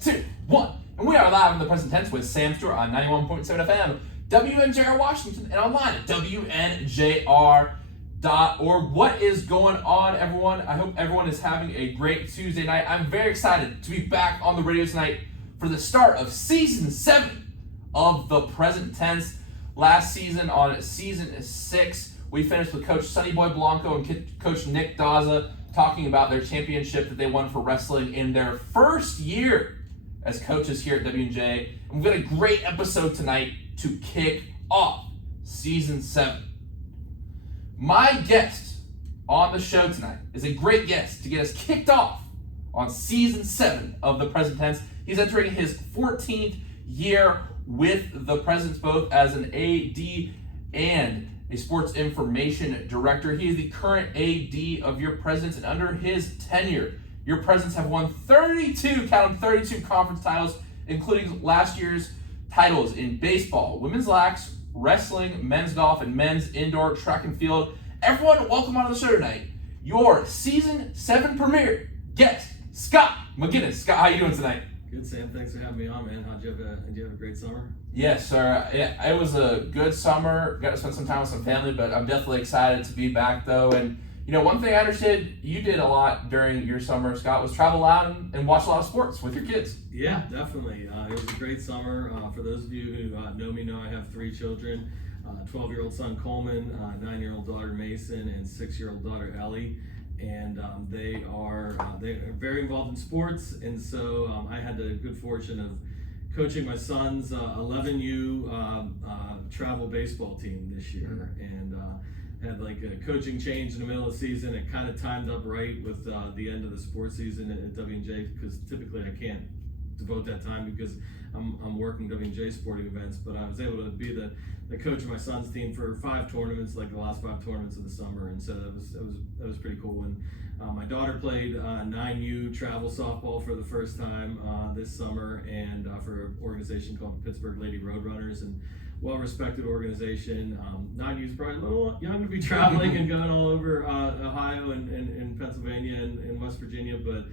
2, 1. And we are live in the present tense with Sam Stewart on 91.7 FM, WNJR Washington, and online at WNJR.org. What is going on, everyone? I hope everyone is having a great Tuesday night. I'm very excited to be back on the radio tonight for the start of Season 7 of the present tense. Last season, on Season 6, we finished with Coach Sonny Boy Blanco and Coach Nick Daza talking about their championship that they won for wrestling in their first year as coaches here at WNJ. And we've got a great episode tonight to kick off Season 7. My guest on the show tonight is a great guest to get us kicked off on Season 7 of the present tense. He's entering his 14th year with the Presence, both as an AD and a sports information director. He is the current AD of your Presence, and under his tenure, your Presence have won 32 conference titles, including last year's titles in baseball, women's lax, wrestling, men's golf, and men's indoor track and field. Everyone, welcome on the show tonight, your Season 7 premiere guest, Scott McGuinness. Scott, how you doing tonight? Good, Sam. Thanks for having me on, man. Did you have a great summer? Yes, sir. Yeah, it was a good summer. Got to spend some time with some family, but I'm definitely excited to be back, though. And, you know, one thing I understood you did a lot during your summer, Scott, was travel out and watch a lot of sports with your kids. Yeah, definitely. It was a great summer. For those of you who know me know I have 3 children, 12-year-old son Coleman, 9-year-old daughter Mason, and 6-year-old daughter Ellie. And they are very involved in sports, and so I had the good fortune of coaching my son's 11U travel baseball team this year, and had like a coaching change in the middle of the season. It kind of timed up right with the end of the sports season at WNJ, because typically I can't devote that time because I'm working WNJ sporting events, but I was able to be the coach of my son's team for 5 tournaments, like the last 5 tournaments of the summer, and so that was pretty cool. And my daughter played 9U travel softball for the first time this summer, and for an organization called the Pittsburgh Lady Roadrunners, and well-respected organization. 9U is probably a little young to be traveling and going all over Ohio and Pennsylvania and West Virginia, but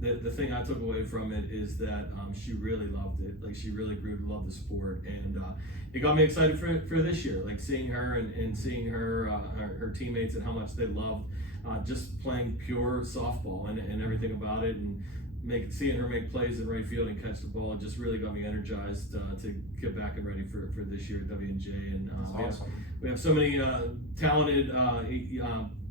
the thing I took away from it is that she really loved it. Like, she really grew to love the sport, and it got me excited for this year. Like, seeing her and seeing her teammates and how much they loved just playing pure softball and everything about it, and seeing her make plays in right field and catch the ball, it just really got me energized to get back and ready for this year at WNJ. And Awesome. we have so many talented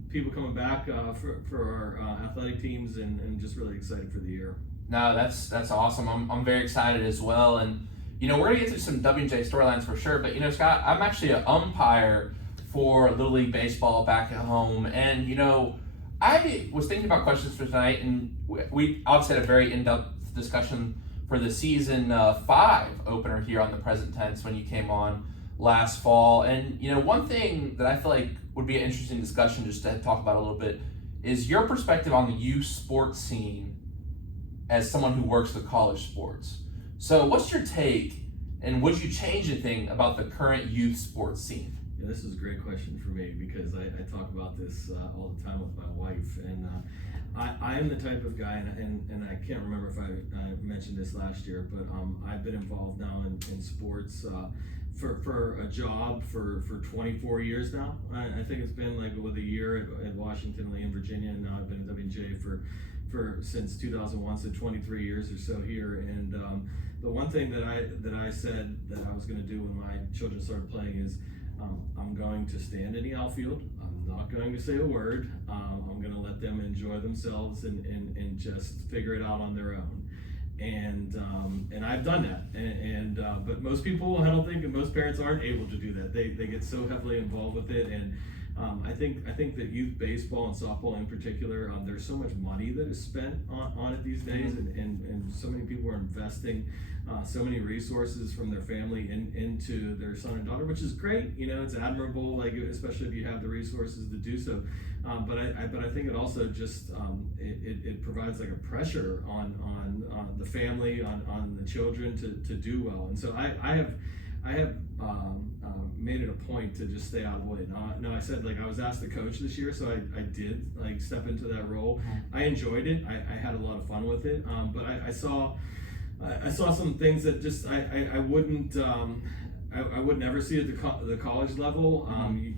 people coming back for our athletic teams, and just really excited for the year. No, that's awesome. I'm very excited as well. And, you know, we're going to get to some WNJ storylines for sure. But, you know, Scott, I'm actually an umpire for Little League Baseball back at home. And, you know, I was thinking about questions for tonight, and we obviously had a very in-depth discussion for the Season 5 opener here on the present tense when you came on last fall. And, you know, one thing that I feel like would be an interesting discussion just to talk about a little bit is your perspective on the youth sports scene as someone who works with college sports. So what's your take, and would you change anything about the current youth sports scene? Yeah, this is a great question for me, because I talk about this all the time with my wife, and I am the type of guy, and I can't remember if I mentioned this last year, but I've been involved now in sports for a job for 24 years now. I think it's been like with a year at Washington, in Virginia, and now I've been at WNJ for since 2001, so 23 years or so here. And the one thing that I said that I was going to do when my children started playing is I'm going to stand in the outfield. I'm not going to say a word. I'm going to let them enjoy themselves and just figure it out on their own. And I've done that. But most people, I don't think, and most parents aren't able to do that. They get so heavily involved with it, and I think that youth baseball and softball in particular, there's so much money that is spent on it these days, and so many people are investing so many resources from their family into their son and daughter, which is great. You know, it's admirable, like, especially if you have the resources to do so. But I think it also just it provides like a pressure on the family, on the children to do well. And so I have made it a point to just stay out of the way. Now I said, like, I was asked to coach this year, so I did like step into that role. I enjoyed it. I had a lot of fun with it. But I saw I saw some things that just I wouldn't I would never see at the college level.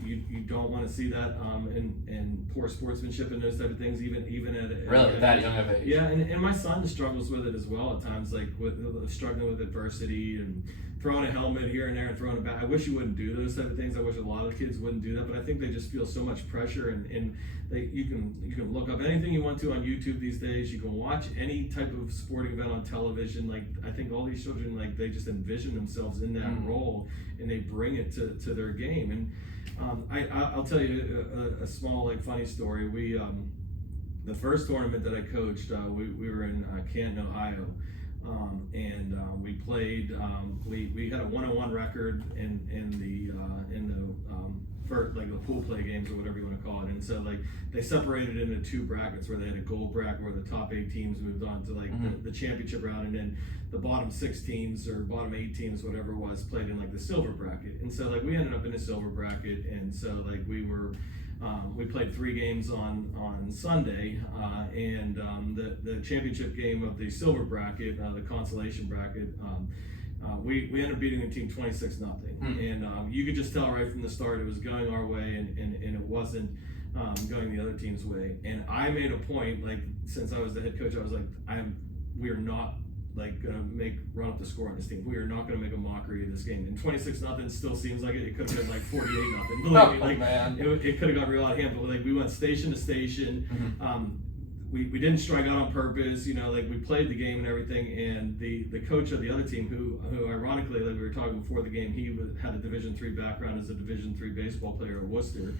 You don't want to see that in poor sportsmanship and those type of things, even at really that young of age. Yeah, and my son struggles with it as well at times, like with struggling with adversity and throwing a helmet here and there and throwing it back. I wish you wouldn't do those type of things. I wish a lot of kids wouldn't do that, but I think they just feel so much pressure, and you can look up anything you want to on YouTube these days. You can watch any type of sporting event on television. Like, I think all these children, like, they just envision themselves in that role, and they bring it to their game. And I'll tell you a small, like, funny story. We the first tournament that I coached, we were in Canton, Ohio. And we played. We had a 1-on-1 record in the for like the pool play games or whatever you want to call it. And so, like, they separated into 2 brackets where they had a gold bracket where the top 8 teams moved on to like the championship round, and then the bottom 6 teams or bottom 8 teams, whatever it was, played in like the silver bracket. And so, like, we ended up in the silver bracket, and so, like, we played 3 games on Sunday, and the championship game of the silver bracket, the consolation bracket, we ended up beating the team 26-0, and you could just tell right from the start it was going our way, and it wasn't going the other team's way. And I made a point, like, since I was the head coach, I was like, we are not like gonna run up the score on this team. We are not gonna make a mockery of this game. And 26-0 still seems like it could have been like 48-0. Believe me, like, man. It could have got real out of hand. But like, we went station to station. We didn't strike out on purpose. You know, like, we played the game and everything. And the coach of the other team, who ironically, like we were talking before the game, he had a Division III background as a Division III baseball player at Worcester.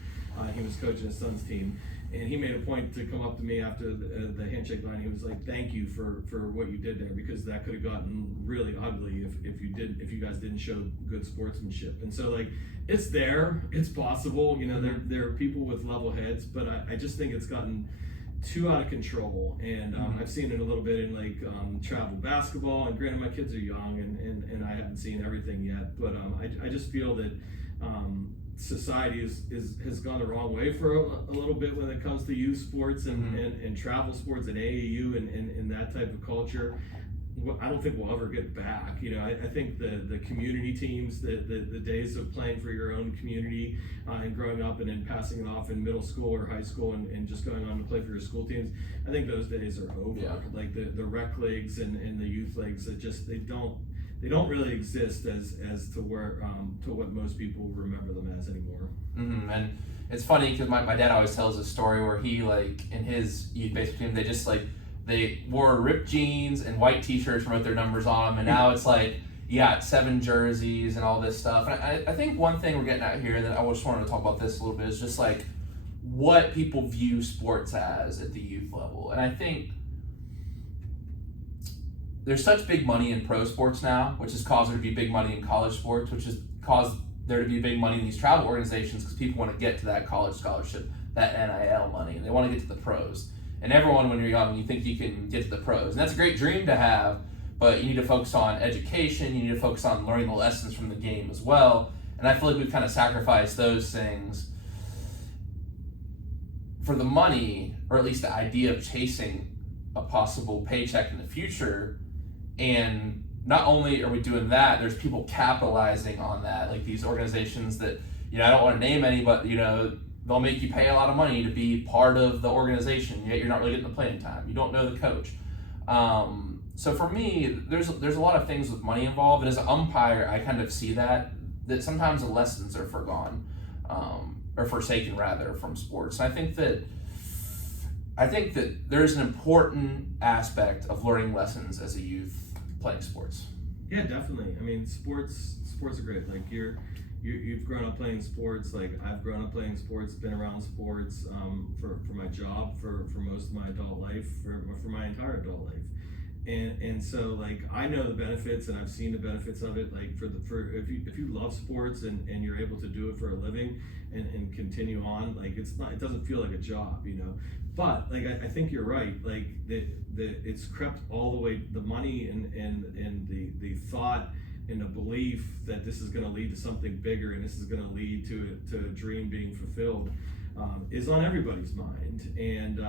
He was coaching his son's team. And he made a point to come up to me after the handshake line. He was like, "Thank you for what you did there, because that could have gotten really ugly if you guys didn't show good sportsmanship." And so, like, it's there, it's possible. You know, there are people with level heads, but I just think it's gotten too out of control. And I've seen it a little bit in like travel basketball. And granted, my kids are young, and I haven't seen everything yet. But I just feel that society has gone the wrong way for a little bit when it comes to youth sports and travel sports and AAU and that type of culture. I don't think we'll ever get back. You know, I think the community teams, the days of playing for your own community and growing up and then passing it off in middle school or high school and just going on to play for your school teams, I think those days are over. Yeah. Like the rec leagues and the youth leagues, they don't really exist as to where to what most people remember them as anymore. And it's funny because my dad always tells a story where he, like, in his youth baseball team, they wore ripped jeans and white t-shirts and wrote their numbers on them, and now it's like you got 7 jerseys and all this stuff. And I think one thing we're getting at here, and then I just wanted to talk about this a little bit, is just like what people view sports as at the youth level. And I think there's such big money in pro sports now, which has caused there to be big money in college sports, which has caused there to be big money in these travel organizations because people want to get to that college scholarship, that NIL money, and they want to get to the pros. And everyone, when you're young, you think you can get to the pros. And that's a great dream to have, but you need to focus on education. You need to focus on learning the lessons from the game as well. And I feel like we've kind of sacrificed those things for the money, or at least the idea of chasing a possible paycheck in the future. And not only are we doing that, there's people capitalizing on that, like these organizations that, you know, I don't want to name any, but, you know, they'll make you pay a lot of money to be part of the organization, yet you're not really getting the playing time. You don't know the coach. So for me, there's a lot of things with money involved, and as an umpire, I kind of see that sometimes the lessons are forgone, or forsaken rather, from sports. And I think that there's an important aspect of learning lessons as a youth playing sports. Yeah, definitely. I mean, sports are great. Like you've grown up playing sports. Like I've grown up playing sports, been around sports for my job, for most of my adult life, for my entire adult life. And so, like, I know the benefits, and I've seen the benefits of it. Like if you love sports and you're able to do it for a living and continue on, like it doesn't feel like a job, you know. But like I think you're right. Like it's crept all the way. The money and the thought and the belief that this is going to lead to something bigger and this is going to lead to a dream being fulfilled is on everybody's mind. And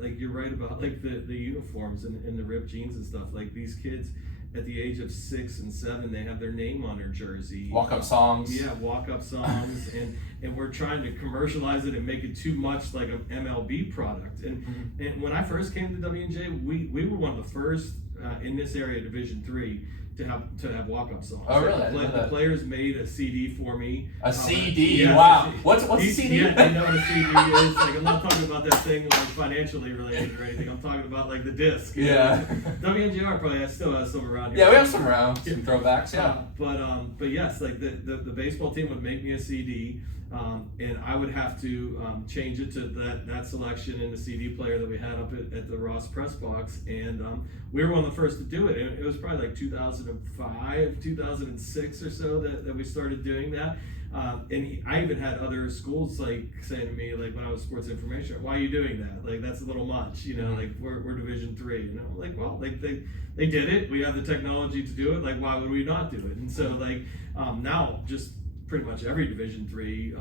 like you're right about like the uniforms and the ripped jeans and stuff. Like these kids, at the age of 6 and 7, they have their name on their jersey. Walk-up songs. Yeah, walk-up songs, and we're trying to commercialize it and make it too much like an MLB product. And when I first came to W&J, we were one of the first in this area, Division III, to have walk-up songs. Oh, really? The players made a CD for me. A CD? Yeah, wow. What's a CD? Yeah, they know what a CD is. Like, I'm not talking about that thing like financially related or anything. I'm talking about like the disc. Yeah. WNJR probably still has some around here. Yeah, we have some around, some throwbacks. Yeah. But yes, like the baseball team would make me a CD. And I would have to change it to that selection in the CD player that we had up at the Ross press box, and we were one of the first to do it. It was probably like 2005, 2006 or so that we started doing that. I even had other schools like saying to me, like when I was sports information, why are you doing that? Like that's a little much, you know, like we're Division III. And I'm like, well, like they did it. We have the technology to do it. Like why would we not do it? And so like now just pretty much every Division III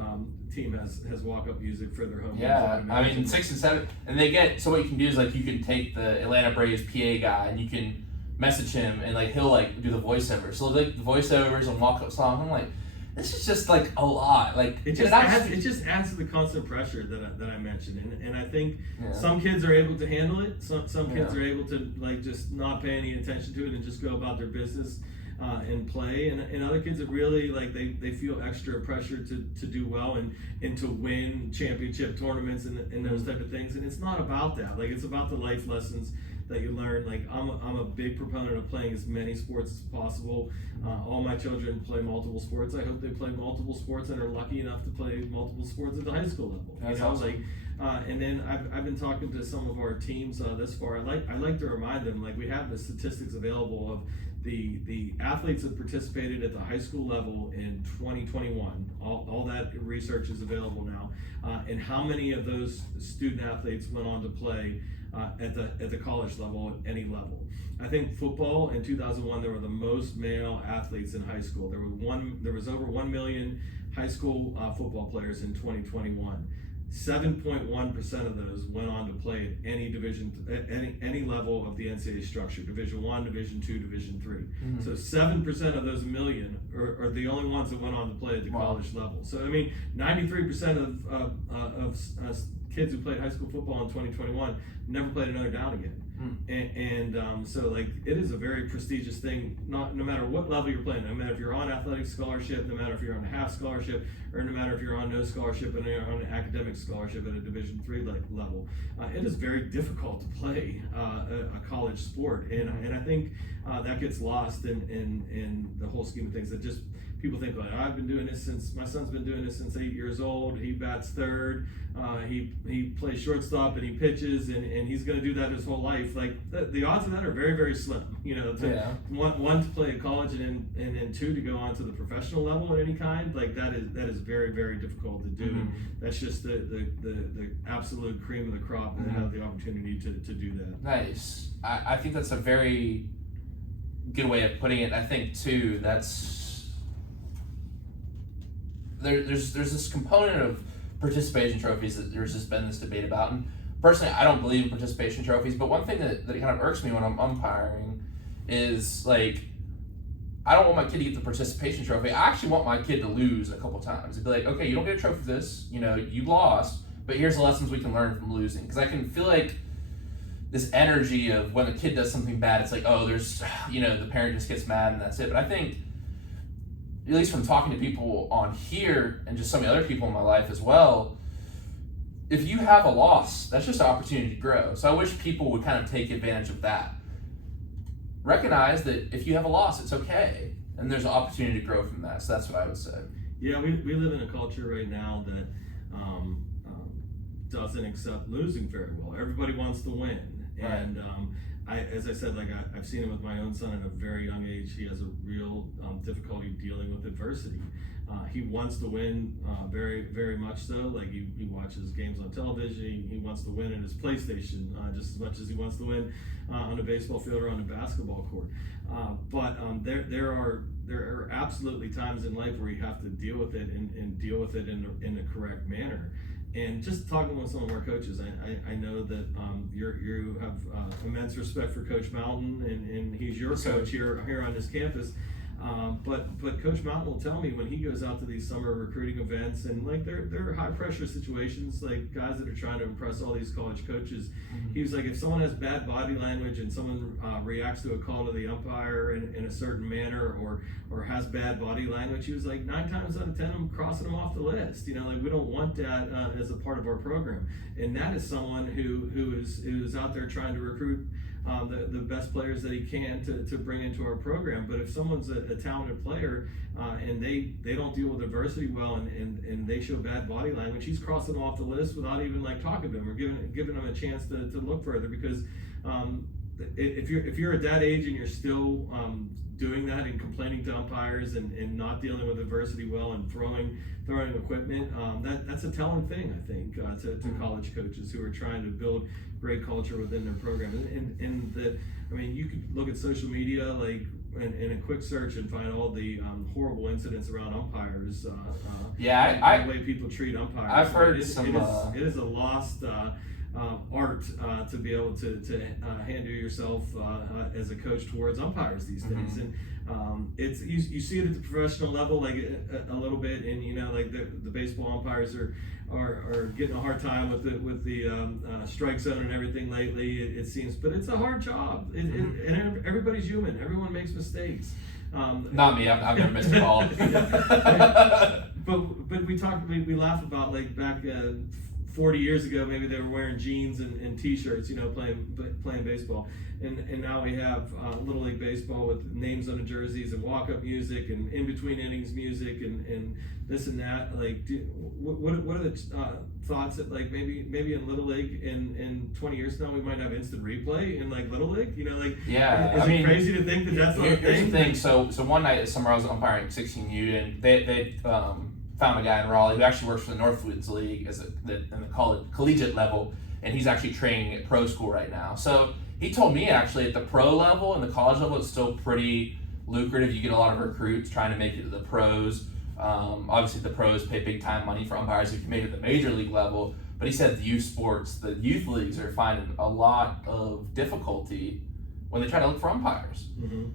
team has walk-up music for their home games. Yeah, I mean 6 and 7, and they get, so what you can do is like you can take the Atlanta Braves PA guy and you can message him and like he'll like do the voiceover. So like the voiceovers and walk-up songs. I'm like, this is just like a lot. Like it just adds to the constant pressure that I mentioned, and I think some kids are able to handle it. Some kids are able to like just not pay any attention to it and just go about their business. And play, and other kids that really like they feel extra pressure to do well and to win championship tournaments and those type of things. And it's not about that. Like it's about the life lessons that you learn. Like I'm a big proponent of playing as many sports as possible. All my children play multiple sports. I hope they play multiple sports and are lucky enough to play multiple sports at the high school level. That's awesome. And then I've been talking to some of our teams this far. I like to remind them, like we have the statistics available of the athletes that participated at the high school level in 2021. All that research is available now, and how many of those student athletes went on to play at the college level at any level. I think football in 2001 there were the most male athletes in high school. There was over 1 million high school football players in 2021. 7.1% of those went on to play at any any level of the NCAA structure, Division I, Division II, Division III. So 7% of those million are the only ones that went on to play at the college level. So I mean, 93% of kids who played high school football in 2021 never played another down again. So like it is a very prestigious thing, no matter what level you're playing, no matter if you're on athletic scholarship, no matter if you're on a half scholarship, or no matter if you're on no scholarship and you're on an academic scholarship at a Division III level. It is very difficult to play a college sport, and I think that gets lost in the whole scheme of things. That just people think like, I've been doing this since my son's been doing this since 8 years old. He bats third. He plays shortstop and he pitches and he's going to do that his whole life. Like the odds of that are very, very slim. You know, one to play at college and then two to go on to the professional level at any kind. Like that is very, very difficult to do. And that's just the absolute cream of the crop that have the opportunity to do that. Nice. I think that's a very good way of putting it. I think too there's this component of participation trophies that there's just been this debate about, and personally I don't believe in participation trophies, but one thing that kind of irks me when I'm umpiring is like I don't want my kid to get the participation trophy. I actually want my kid to lose a couple times. It'd be like, okay, you don't get a trophy for this, you know, you lost, but here's the lessons we can learn from losing. Because I can feel like this energy of when the kid does something bad, it's like, oh, there's, you know, the parent just gets mad and that's it. But I think, at least from talking to people on here and just some of the other people in my life as well, if you have a loss, that's just an opportunity to grow. So I wish people would kind of take advantage of that. Recognize that if you have a loss, it's okay. And there's an opportunity to grow from that. So that's what I would say. Yeah, we live in a culture right now that doesn't accept losing very well. Everybody wants to win. Right. And as I said, like I've seen it with my own son at a very young age. He has a real difficulty dealing with adversity. He wants to win very, very much so. Like he watches games on television. He wants to win in his PlayStation just as much as he wants to win on a baseball field or on a basketball court. But there are absolutely times in life where you have to deal with it and deal with it in the correct manner. And just talking with some of our coaches, I know that you have immense respect for Coach Mountain, and he's your coach here on this campus. But Coach Mountain will tell me when he goes out to these summer recruiting events, and like they're high pressure situations, like guys that are trying to impress all these college coaches. Mm-hmm. He was like, if someone has bad body language and someone reacts to a call to the umpire in a certain manner, or has bad body language, he was like 9 times out of 10 I'm crossing them off the list. You know, like we don't want that as a part of our program. And that is someone who is out there trying to recruit the best players that he can to bring into our program. But if someone's a talented player and they don't deal with adversity well and they show bad body language, he's crossing them off the list without even like talking to them or giving them a chance to look further. Because if you're at that age and you're still doing that and complaining to umpires and not dealing with adversity well and throwing equipment, that's a telling thing, I think, to college coaches who are trying to build great culture within their program. I mean, you could look at social media like in a quick search and find all the horrible incidents around umpires. The way people treat umpires. I've heard it is a lost art to be able to handle yourself as a coach towards umpires these days. And it's you see it at the professional level like a little bit, and you know, like the baseball umpires are getting a hard time with the strike zone and everything lately, it seems, but it's a hard job. And everybody's human. Everyone makes mistakes. Not me. I've never missed a call. But we laugh about like back 40 years ago, maybe they were wearing jeans and t-shirts, you know, playing baseball. And now we have Little League Baseball with names on the jerseys and walk-up music and in-between innings music and this and that. Like, what are the thoughts that, like, maybe in Little League in 20 years now we might have instant replay in, like, Little League? You know, like, is it crazy to think that that's not a thing? Here's the thing. So one night this summer I was umpiring 16U, and they found a guy in Raleigh who actually works for the Northwoods League in the collegiate level, and he's actually training at pro school right now. So he told me actually at the pro level and the college level, it's still pretty lucrative. You get a lot of recruits trying to make it to the pros. Obviously, the pros pay big time money for umpires if you make it to the major league level. But he said the youth sports, the youth leagues are finding a lot of difficulty when they try to look for umpires. Mm-hmm.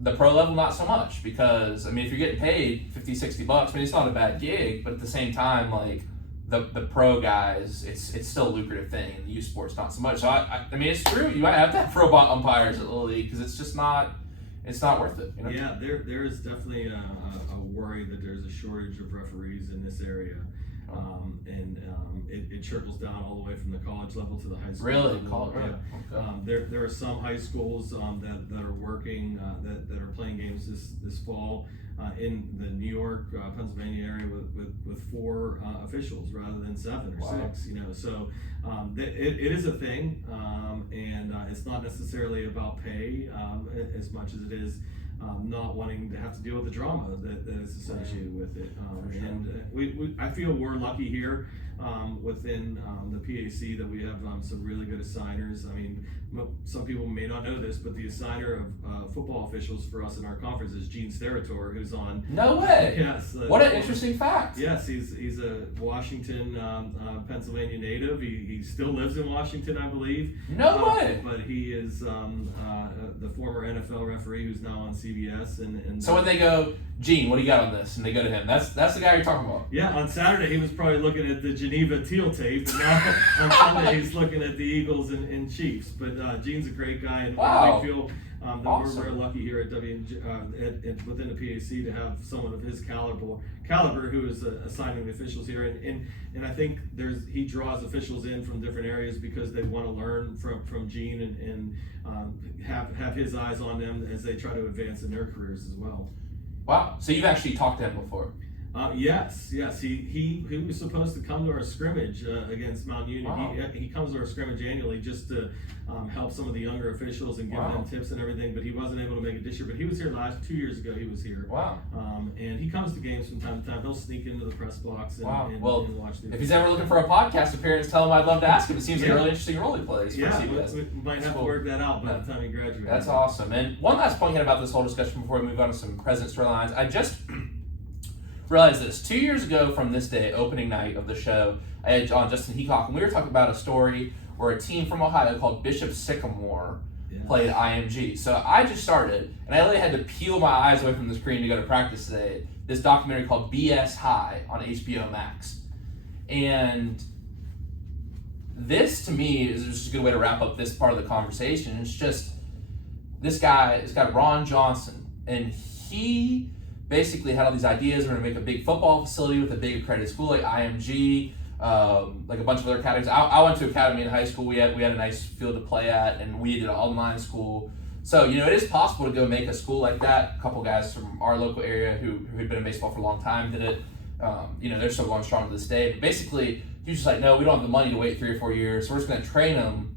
The pro level, not so much, because, I mean, if you're getting paid $50-$60, I mean, it's not a bad gig, but at the same time, like, the pro guys, it's still a lucrative thing, and the youth sports, not so much. So, I mean, it's true. You might have to have pro umpires at Little League, because it's just not worth it. You know? Yeah, there is definitely a worry that there's a shortage of referees in this area. It trickles down all the way from the college level to the high school level. Really? Okay. There are some high schools that are working that are playing games this fall in the New York, Pennsylvania area with 4 officials rather than 7 or 6. You know, so it is a thing, and it's not necessarily about pay as much as it is not wanting to have to deal with the drama that is associated with it. And I feel we're lucky here within the PAC that we have some really good assigners. I mean, some people may not know this, but the assigner of football officials for us in our conference is Gene Sterator, who's on. No way. Yes. What an interesting fact. Yes, he's a Washington, Pennsylvania native. He still lives in Washington, I believe. No way. But he is the former NFL referee who's now on CBS. And so when they go, Gene, what do you got on this? And they go to him. That's the guy you're talking about. Yeah, on Saturday he was probably looking at the Geneva Teal tape, and now on Sunday he's looking at the Eagles and Chiefs. But Gene's a great guy, and we feel that we're very lucky here at within the PAC to have someone of his caliber who is assigning the officials here. And I think he draws officials in from different areas because they want to learn from Gene and have his eyes on them as they try to advance in their careers as well. Wow. So you've actually talked to him before? Yes. He was supposed to come to our scrimmage against Mount Union. Wow. He comes to our scrimmage annually just to help some of the younger officials and give them tips and everything, but he wasn't able to make it this year. But he was here 2 years ago. He was here. Wow. And he comes to games from time to time. He'll sneak into the press box and watch the. If he's ever looking for a podcast appearance, tell him I'd love to ask him. It seems like a really interesting role he plays. Yeah, we might have to work that out by the time he graduates. That's awesome. And one last point about this whole discussion before we move on to some present storylines. I just realize this. 2 years ago from this day, opening night of the show, I had on Justin Heacock, and we were talking about a story where a team from Ohio called Bishop Sycamore played IMG. So I just started, and I literally had to peel my eyes away from the screen to go to practice today, this documentary called BS High on HBO Max. And this, to me, is just a good way to wrap up this part of the conversation. It's just, this guy, it's got Ron Johnson, and he basically had all these ideas. We're going to make a big football facility with a big accredited school like IMG, like a bunch of other academies. I went to academy in high school. We had a nice field to play at, and we did an online school. So, you know, it is possible to go make a school like that. A couple guys from our local area who had been in baseball for a long time did it. You know, they're still going strong to this day. But basically, he was just like, no, we don't have the money to wait 3 or 4 years, so we're just going to train them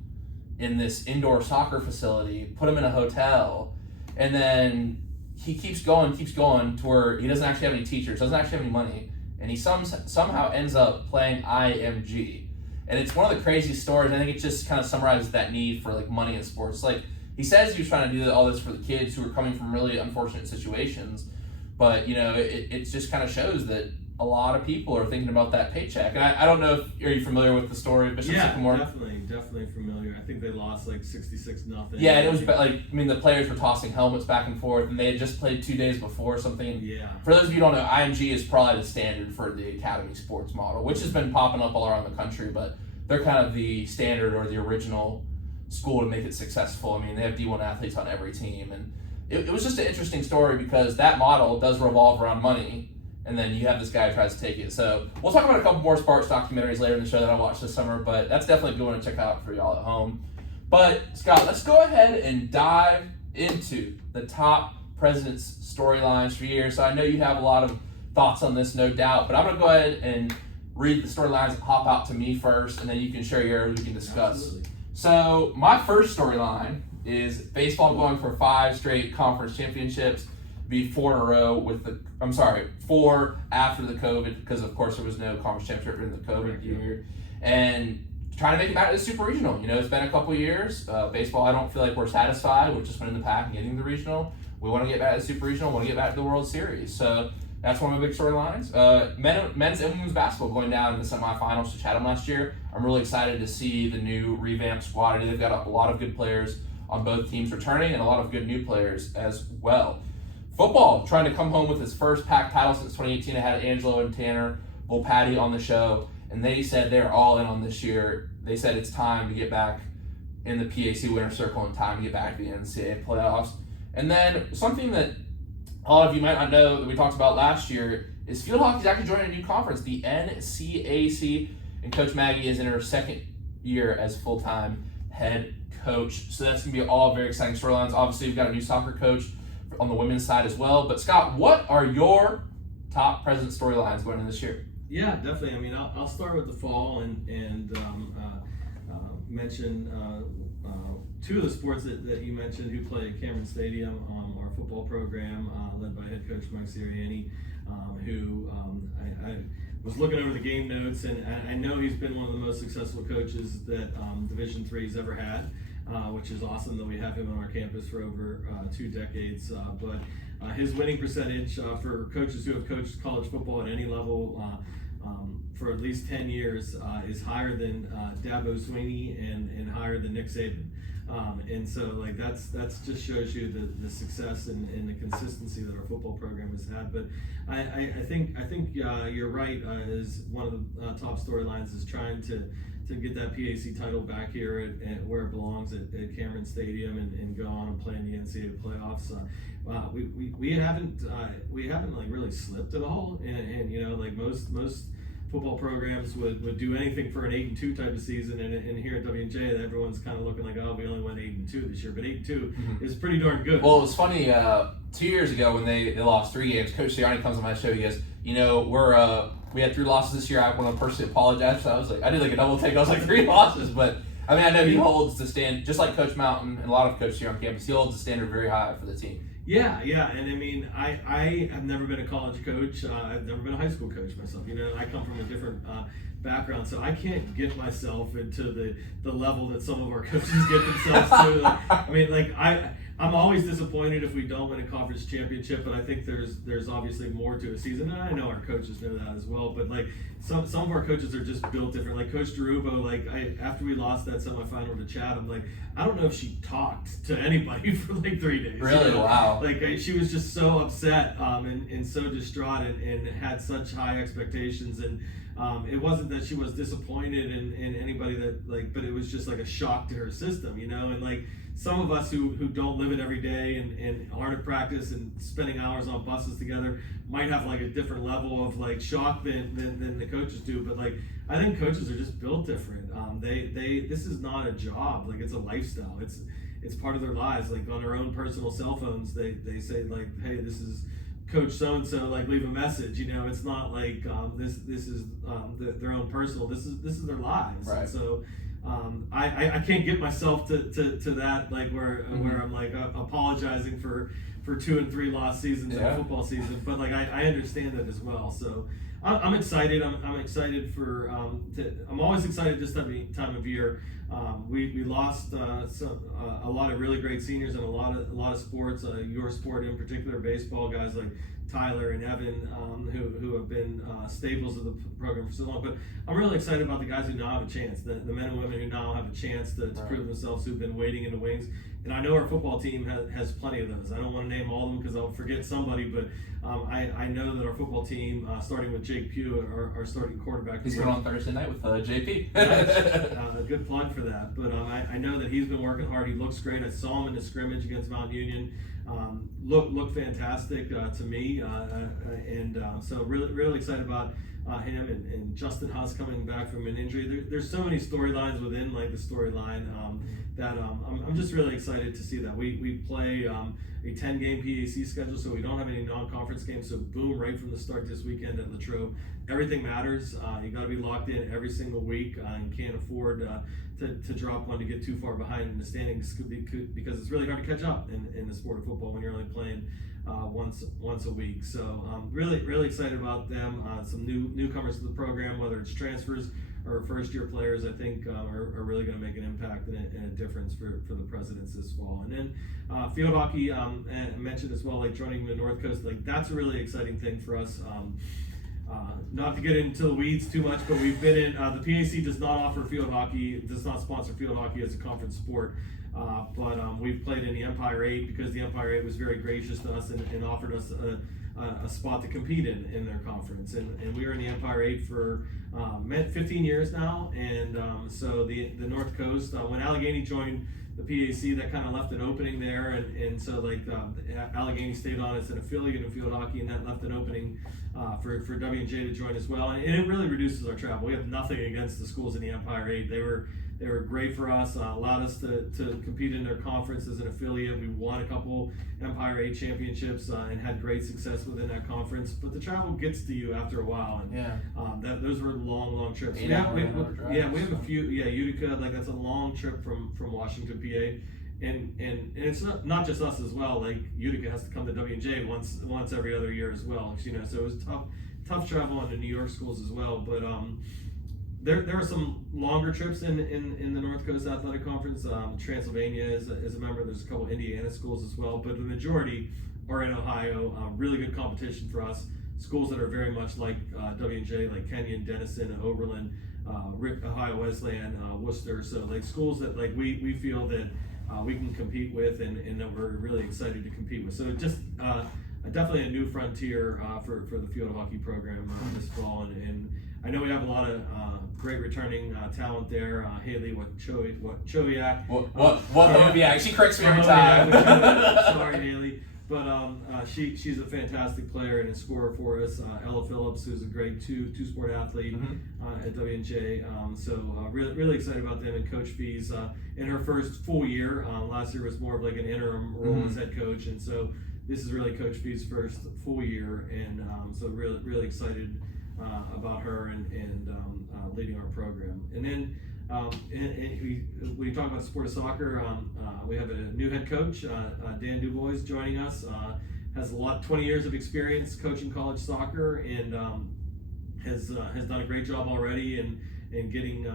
in this indoor soccer facility, put them in a hotel, and then he keeps going to where he doesn't actually have any teachers, doesn't actually have any money, and he somehow ends up playing IMG. And it's one of the craziest stories. I think it just kind of summarizes that need for like money in sports. Like, he says he was trying to do all this for the kids who are coming from really unfortunate situations, but you know, it just kind of shows that a lot of people are thinking about that paycheck. And I don't know if, are you familiar with the story of Bishop Sycamore? Definitely familiar. I think they lost like 66-0. Yeah, and it was like, I mean, the players were tossing helmets back and forth, and they had just played 2 days before or something. Yeah. For those of you who don't know, IMG is probably the standard for the academy sports model, which has been popping up all around the country, but they're kind of the standard or the original school to make it successful. I mean, they have D1 athletes on every team, and it was just an interesting story because that model does revolve around money. And then you have this guy who tries to take it. So we'll talk about a couple more sports documentaries later in the show that I watched this summer, but that's definitely a good one to check out for y'all at home. But Scott, let's go ahead and dive into the top presidents' storylines for years. So I know you have a lot of thoughts on this, no doubt, but I'm going to go ahead and read the storylines that pop out to me first, and then you can share yours, we can discuss. Absolutely. So my first storyline is baseball going for 5 straight conference championships. Be 4 in a row 4 after the COVID, because of course there was no conference championship during the COVID year, and trying to make it back to the super regional. You know, it's been a couple years. Baseball, I don't feel like we're satisfied with just winning the pack and getting the regional. We want to get back to the super regional. We want to get back to the World Series. So that's one of my big storylines. Men's and women's basketball going down in the semifinals to Chatham last year. I'm really excited to see the new revamped squad. I know they've got a lot of good players on both teams returning and a lot of good new players as well. Football, trying to come home with his first pack title since 2018. I had Angelo and Tanner Volpatti on the show, and they said they're all in on this year. They said it's time to get back in the PAC winner circle and time to get back to the NCAA playoffs. And then something that a lot of you might not know that we talked about last year is field hockey is actually joining a new conference, the NCAC, and Coach Maggie is in her second year as full-time head coach. So that's going to be all very exciting storylines. Obviously, we've got a new soccer coach on the women's side as well. But Scott, what are your top president storylines going in this year? Yeah, definitely. I mean, I'll start with the fall and mention 2 of the sports that you mentioned who play at Cameron Stadium. Our football program led by head coach Mike Sirianni, who I was looking over the game notes, and I know he's been one of the most successful coaches that Division III's ever had. Which is awesome that we have him on our campus for over 2 decades. But his winning percentage for coaches who have coached college football at any level for at least 10 years is higher than Dabo Swinney and higher than Nick Saban. And so like that's just shows you the success and the consistency that our football program has had. But I think you're right. Is one of the top storylines is trying to get that PAC title back here at where it belongs at Cameron Stadium and go on and play in the NCAA playoffs. We haven't like really slipped at all, and you know, like most football programs would do anything for an 8-2 type of season, and here at WJ everyone's kind of looking like, oh, we only went 8-2 this year, but 8-2 is pretty darn good. Well, it was funny 2 years ago when they lost 3 games. Coach Sirianni comes on my show. He goes, you know, we had 3 losses this year. I want to personally apologize. So I was like, I did like a double take. I was like 3 losses, but I mean, I know he holds the stand just like Coach Mountain and a lot of coaches here on campus. He holds the standard very high for the team. Yeah, and I mean, I have never been a college coach. I've never been a high school coach myself. I come from a different background, so I can't get myself into the level that some of our coaches get themselves to. I'm always disappointed if we don't win a conference championship, but I think there's obviously more to a season, and I know our coaches know that as well. But some of our coaches are just built different. Like Coach Derubo, after we lost that semifinal to Chatham, I don't know if she talked to anybody for 3 days. Really? Wow. She was just so upset and so distraught and had such high expectations, and it wasn't that she was disappointed in anybody but it was just a shock to her system, and some of us who don't live it every day and aren't at practice and spending hours on buses together might have a different level of shock than the coaches do. But I think coaches are just built different. This is not a job. It's a lifestyle. It's part of their lives. On their own personal cell phones, they say hey, this is Coach so and so, leave a message. It's not this is their own personal. This is their lives. Right. And so I can't get myself to that where I'm apologizing for 2 and 3 lost seasons in a football season. But I understand that as well. So I'm excited. I'm excited for I'm always excited this time of year. We lost a lot of really great seniors in a lot of sports. Your sport in particular, baseball, guys like Tyler and Evan, who have been staples of the program for so long. But I'm really excited about the guys who now have a chance, the men and women who now have a chance to prove themselves, who've been waiting in the wings. And I know our football team has plenty of those. I don't want to name all of them because I'll forget somebody, but I know that our football team, starting with Jake Pugh, our starting quarterback. He's going on Thursday night with JP. A good plug for that. But I know that he's been working hard. He looks great. I saw him in the scrimmage against Mount Union. Looked fantastic to me. So really excited about him and Justin Huss coming back from an injury. There's so many storylines within the storyline that I'm just really excited to see that. We play a 10-game PAC schedule, so we don't have any non-conference games. So boom, right from the start this weekend at Latrobe, everything matters. You got to be locked in every single week, and can't afford to drop one to get too far behind in the standings because it's really hard to catch up in the sport of football when you're only playing once a week. So really excited about them. Some newcomers to the program, whether it's transfers or first-year players, I think are really going to make an impact and a difference for the Presidents this fall. And then field hockey, I mentioned as well, joining the North Coast, that's a really exciting thing for us. Not to get into the weeds too much, but we've been in, the PAC does not offer field hockey, does not sponsor field hockey as a conference sport, but we've played in the Empire 8 because the Empire 8 was very gracious to us and offered us a spot to compete in their conference. And we were in the Empire 8 for 15 years now, and so the North Coast, when Allegheny joined the PAC, that kind of left an opening there, and so Allegheny stayed on as an affiliate in field hockey, and that left an opening for W&J to join as well, and it really reduces our travel. We have nothing against the schools in the Empire 8. They were great for us, allowed us to compete in their conference as an affiliate. We won a couple Empire 8 championships and had great success within that conference, but the travel gets to you after a while, and those were long trips. We have a few, Utica, that's a long trip from Washington, PA. And it's not just us as well. Utica has to come to W&J once every other year as well. So it was tough travel on the New York schools as well. But there are some longer trips in the North Coast Athletic Conference. Transylvania is a member. There's a couple Indiana schools as well. But the majority are in Ohio. Really good competition for us. Schools that are very much like W&J, like Kenyon, Denison, Oberlin, Ohio Wesleyan, Worcester. So schools that we feel that we can compete with and that we're really excited to compete with. So just definitely a new frontier for the field hockey program this fall. And I know we have a lot of great returning talent there. Haley Chowiak. What? She corrects me every time. Sorry, Haley. But she's a fantastic player and a scorer for us. Ella Phillips, who's a great two-sport athlete at W&J. Really excited about them and Coach Fee's in her first full year. Last year was more of an interim role as head coach, and so this is really Coach Fee's first full year, and so really excited about her and leading our program. And then when you talk about the sport of soccer, we have a new head coach, Dan Dubjay, joining us. Has 20 years of experience coaching college soccer, and has done a great job already in getting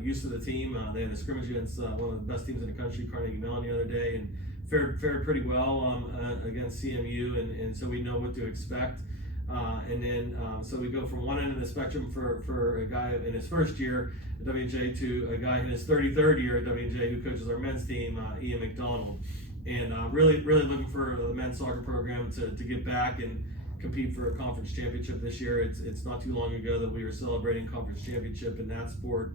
used to the team. They had a scrimmage against one of the best teams in the country, Carnegie Mellon, the other day, and fared pretty well against CMU, and so we know what to expect. And then so we go from one end of the spectrum for a guy in his first year at WJ to a guy in his 33rd year at WJ who coaches our men's team, Ian McDonald. And really looking for the men's soccer program to get back and compete for a conference championship this year. It's not too long ago that we were celebrating conference championship in that sport,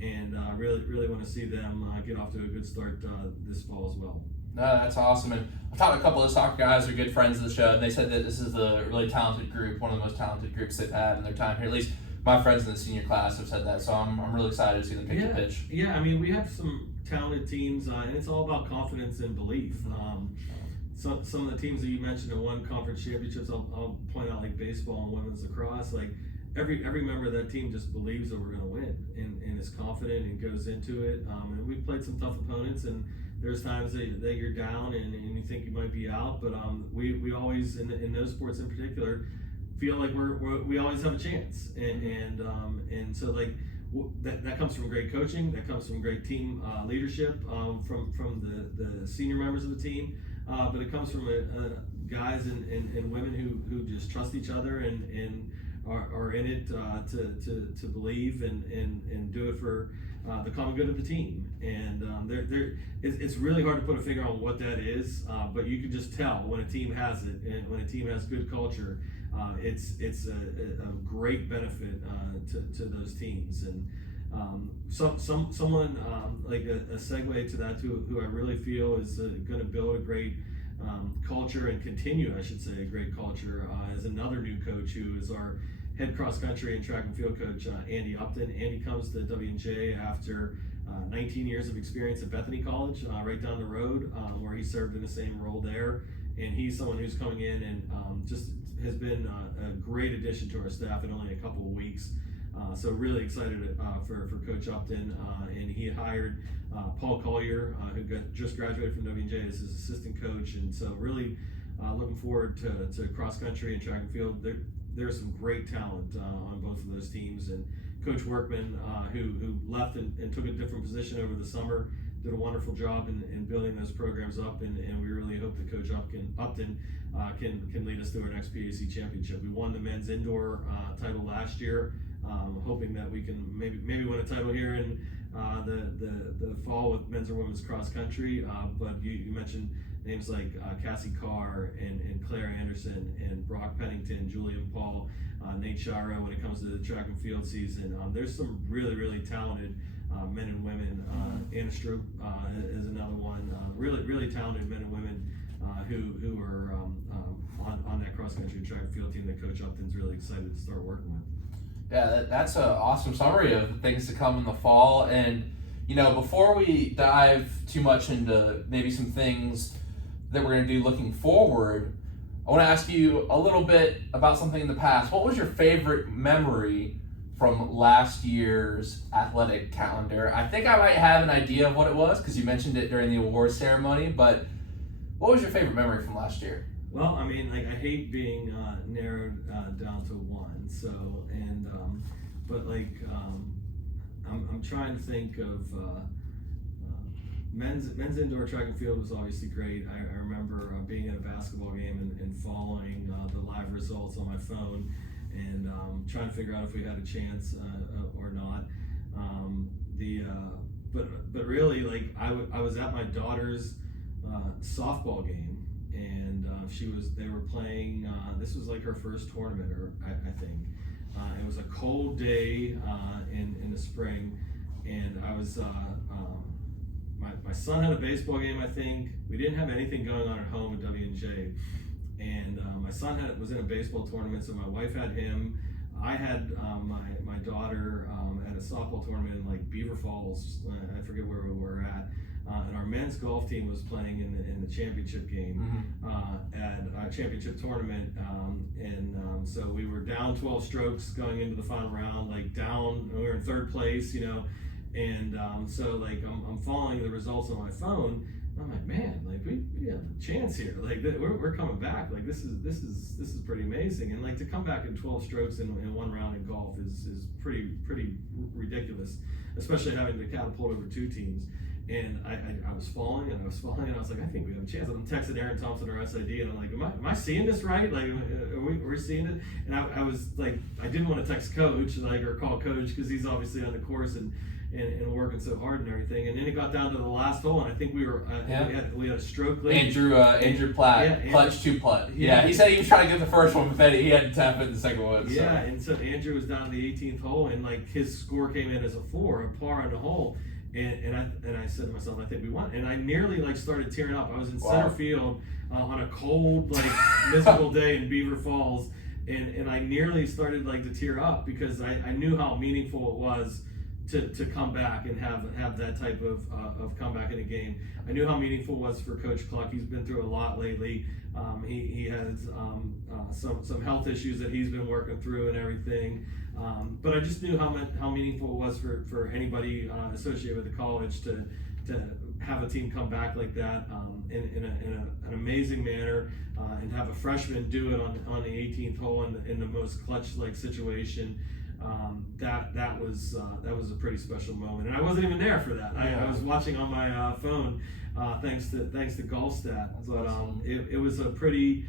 and really want to see them get off to a good start this fall as well. No, that's awesome. And I've talked to a couple of soccer guys who are good friends of the show, and they said that this is a really talented group, one of the most talented groups they've had in their time here. At least my friends in the senior class have said that, so I'm really excited to see them pick the pitch. Yeah, I mean, we have some talented teams, and it's all about confidence and belief. Some of the teams that you mentioned that won conference championships, I'll point out, like baseball and women's lacrosse, like every member of that team just believes that we're going to win and is confident and goes into it. And we've played some tough opponents, and there's times that you're down and you think you might be out, but we always, in those sports in particular, feel like we always have a chance, and so like that comes from great coaching, that comes from great team leadership from the senior members of the team, but it comes from guys and women who just trust each other and are in it to believe and do it for the common good of the team. And it's really hard to put a finger on what that is, but you can just tell when a team has it, and when a team has good culture, it's a great benefit to those teams. And someone like a segue to that who I really feel is going to build a great culture and continue, I should say, a great culture is another new coach who is our head cross country and track and field coach, Andy Upton. Andy comes to W&J after 19 years of experience at Bethany College, right down the road, where he served in the same role there. And he's someone who's coming in and just has been a great addition to our staff in only a couple of weeks. So really excited for Coach Upton, and he hired Paul Collier, who just graduated from W&J as his assistant coach, and so really looking forward to cross country and track and field. There's some great talent on both of those teams, and Coach Workman, who left and took a different position over the summer, did a wonderful job in building those programs up, and we really hope that Coach Upton can lead us to our next PAC championship. We won the men's indoor title last year, hoping that we can maybe win a title here in the fall with men's or women's cross country. But you mentioned names like Cassie Carr and Claire Anderson and Brock Pennington, Julian Paul, Nate Shiro. When it comes to the track and field season, there's some really talented men and women. Anna Stroop is another one. Really talented men and women who are on that cross country track and field team that Coach Upton's really excited to start working with. Yeah, that's an awesome summary of things to come in the fall. And before we dive too much into maybe some things that we're going to do looking forward, I want to ask you a little bit about something in the past. What was your favorite memory from last year's athletic calendar? I think I might have an idea of what it was because you mentioned it during the awards ceremony, but what was your favorite memory from last year? Well, I mean, like, I hate being narrowed down to one. So, but like, I'm trying to think of men's indoor track and field was obviously great. I remember being at a basketball game and following the live results on my phone and trying to figure out if we had a chance or not. But really, like, I was at my daughter's softball game, and they were playing. This was like her first tournament, or I think. It was a cold day in the spring, and I was. My son had a baseball game, I think. We didn't have anything going on at home at W&J, and my son was in a baseball tournament, so my wife had him. I had my daughter at a softball tournament in like Beaver Falls. I forget where we were at. And our men's golf team was playing in the championship game at our championship tournament, and so we were down 12 strokes going into the final round, like down. We were in third place, And so like I'm following the results on my phone. And I'm like, man, like we have a chance here. Like we're coming back. Like this is pretty amazing. And like to come back in 12 strokes in one round in golf is pretty ridiculous, especially having to catapult over 2 teams. And I was falling and I was falling and I was like, I think we have a chance. I'm texting Aaron Thompson, our SID, and I'm like, am I seeing this right? Like, are we seeing it? And I was like, I didn't want to text coach or call coach because he's obviously on the course and working so hard and everything. And then it got down to the last hole, and I think we were we had a stroke lead. Andrew Platt, clutch 2 putt. Yeah, he said he was trying to get the first one, but then he had to tap it in the second one. So. Yeah, and so Andrew was down to the 18th hole, and like his score came in as a 4, a par on the hole. And I said to myself, I think we won. And I nearly like started tearing up. I was in center field on a cold, like miserable day in Beaver Falls, and I nearly started like to tear up because I knew how meaningful it was to come back and have that type of comeback in a game. I knew how meaningful it was for Coach Cluck. He's been through a lot lately. He has some health issues that he's been working through and everything. But I just knew how meaningful it was for anybody associated with the college to have a team come back like that in an amazing manner and have a freshman do it on the 18th hole in the most clutch like situation. That was a pretty special moment, and I wasn't even there for that. I was watching on my phone, thanks to Golfstat. But it was a pretty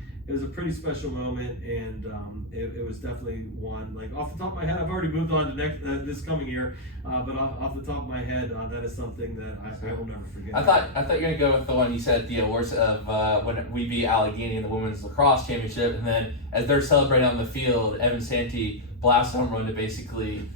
special moment, and it was definitely one. Like off the top of my head, I've already moved on to this coming year, but off the top of my head, that is something that I will never forget. I thought you were gonna go with the one you said, the awards of when we beat Allegheny in the women's lacrosse championship, and then as they're celebrating on the field, Evan Santee blasted home run to basically,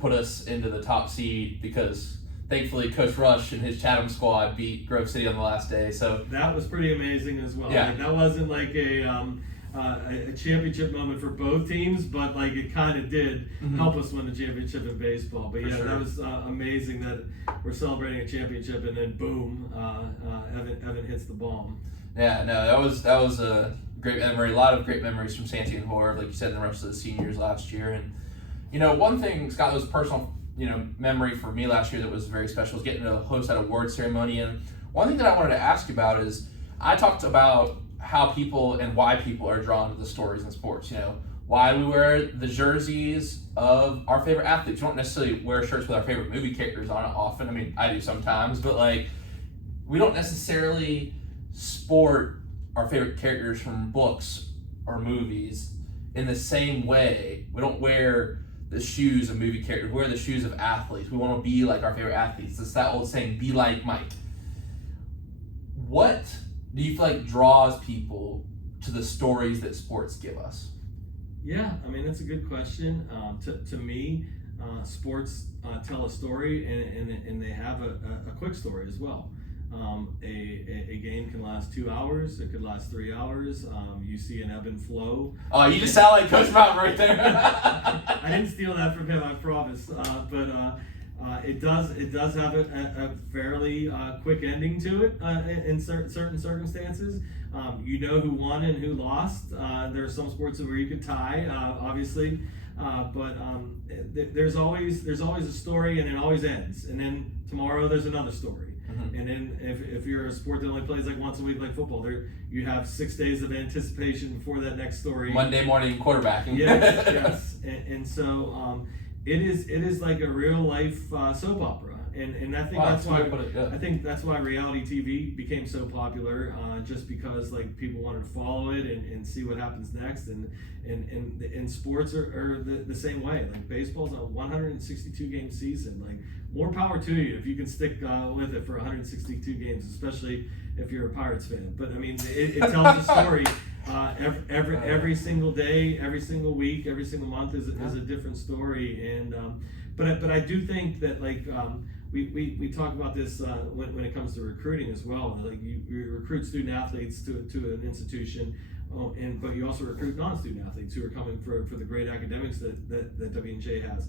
put us into the top seed because thankfully Coach Rush and his Chatham squad beat Grove City on the last day. So that was pretty amazing as well. Yeah. Like, that wasn't like a championship moment for both teams, but like it kind of did help us win the championship in baseball. But that was amazing that we're celebrating a championship and then boom, Evan hits the bomb. Yeah, no, that was a great memory. A lot of great memories from Santee and Horv, like you said, and the rest of the seniors last year. And one thing, Scott, that was personal, memory for me last year that was very special was getting to host that award ceremony. And one thing that I wanted to ask you about is I talked about how people and why people are drawn to the stories in sports. Why we wear the jerseys of our favorite athletes. We don't necessarily wear shirts with our favorite movie characters on it often. I mean, I do sometimes, but like we don't necessarily sport our favorite characters from books or movies in the same way. We don't wear the shoes of movie characters. We wear the shoes of athletes. We want to be like our favorite athletes. It's that old saying, be like Mike. What do you feel like draws people to the stories that sports give us? Yeah, I mean, that's a good question. To me, sports tell a story and they have a quick story as well. A game can last 2 hours. It could last 3 hours. You see an ebb and flow. Oh, you just sound like Coach Mountain right there. I didn't steal that from him, I promise. But it does have a fairly quick ending to it in certain circumstances. You know who won and who lost. There are some sports where you could tie, obviously. But there's always a story, and it always ends. And then tomorrow there's another story. And then if you're a sport that only plays like once a week, like football, you have 6 days of anticipation before that next story. Monday morning quarterbacking. Yes. And so it is like a real life soap opera. And I think I think that's why reality TV became so popular, just because like people wanted to follow it and see what happens next, and sports are the same way. Like baseball's a 162 game season. Like more power to you if you can stick with it for 162 games, especially if you're a Pirates fan. But I mean, it tells a story. Every single day, every single week, every single month is a different story. And but I do think that like we talk about this when it comes to recruiting as well. Like you recruit student athletes to an institution, but you also recruit non-student athletes who are coming for the great academics that W&J has.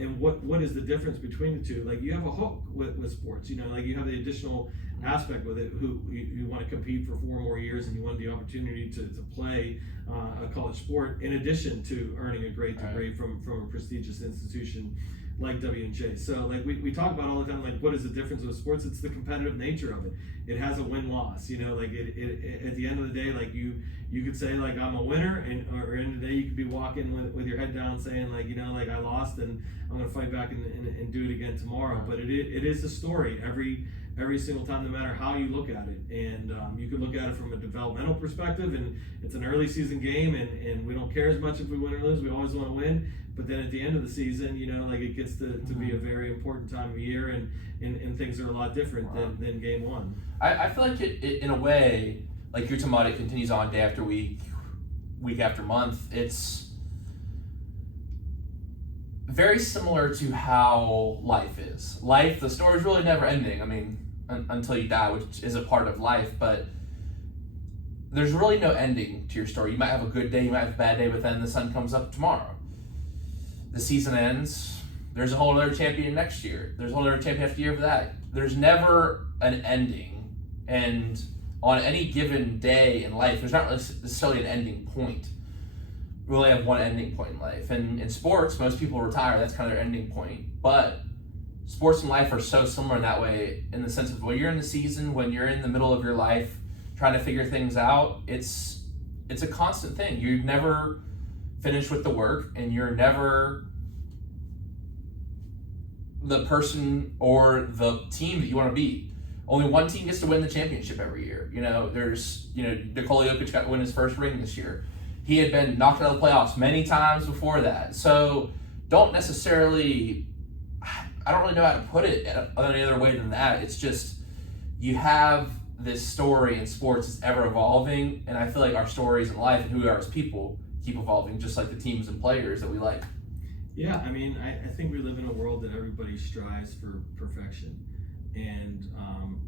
And what is the difference between the two? Like you have a hook with sports, like you have the additional aspect with it. Who you want to compete for 4 more years, and you want the opportunity to play a college sport in addition to earning a great degree from a prestigious institution. like W&J. So like we talk about all the time, like what is the difference with sports? It's the competitive nature of it. It has a win-loss, you know, like it at the end of the day, like you could say like I'm a winner, or in the day you could be walking with your head down saying like, you know, like I lost and I'm gonna fight back and do it again tomorrow. But it is a story every single time, no matter how you look at it. And you could look at it from a developmental perspective, and it's an early season game, and we don't care as much if we win or lose. We always want to win. But then at the end of the season, you know, like it gets to be a very important time of year, and things are a lot different than game one. I feel like it in a way, like you're talking about, it continues on day after week, week after month. It's very similar to how life is. Life, the story is really never ending. I mean, until you die, which is a part of life, but there's really no ending to your story. You might have a good day, you might have a bad day, but then the sun comes up tomorrow. The season ends, there's a whole other champion next year. There's a whole other champion after year for that. There's never an ending. And on any given day in life, there's not necessarily an ending point. We only have one ending point in life. And in sports, most people retire, that's kind of their ending point. But sports and life are so similar in that way, in the sense of when you're in the season, when you're in the middle of your life, trying to figure things out, it's a constant thing. You never finish with the work, and you're never the person or the team that you want to be. Only one team gets to win the championship every year. You know, Nikola Jokic got to win his first ring this year. He had been knocked out of the playoffs many times before that. So don't necessarily, I don't really know how to put it any other way than that. It's just, you have this story in sports is ever evolving, and I feel like our stories in life and who we are as people keep evolving, just like the teams and players that we like. Yeah, I mean, I think we live in a world that everybody strives for perfection. And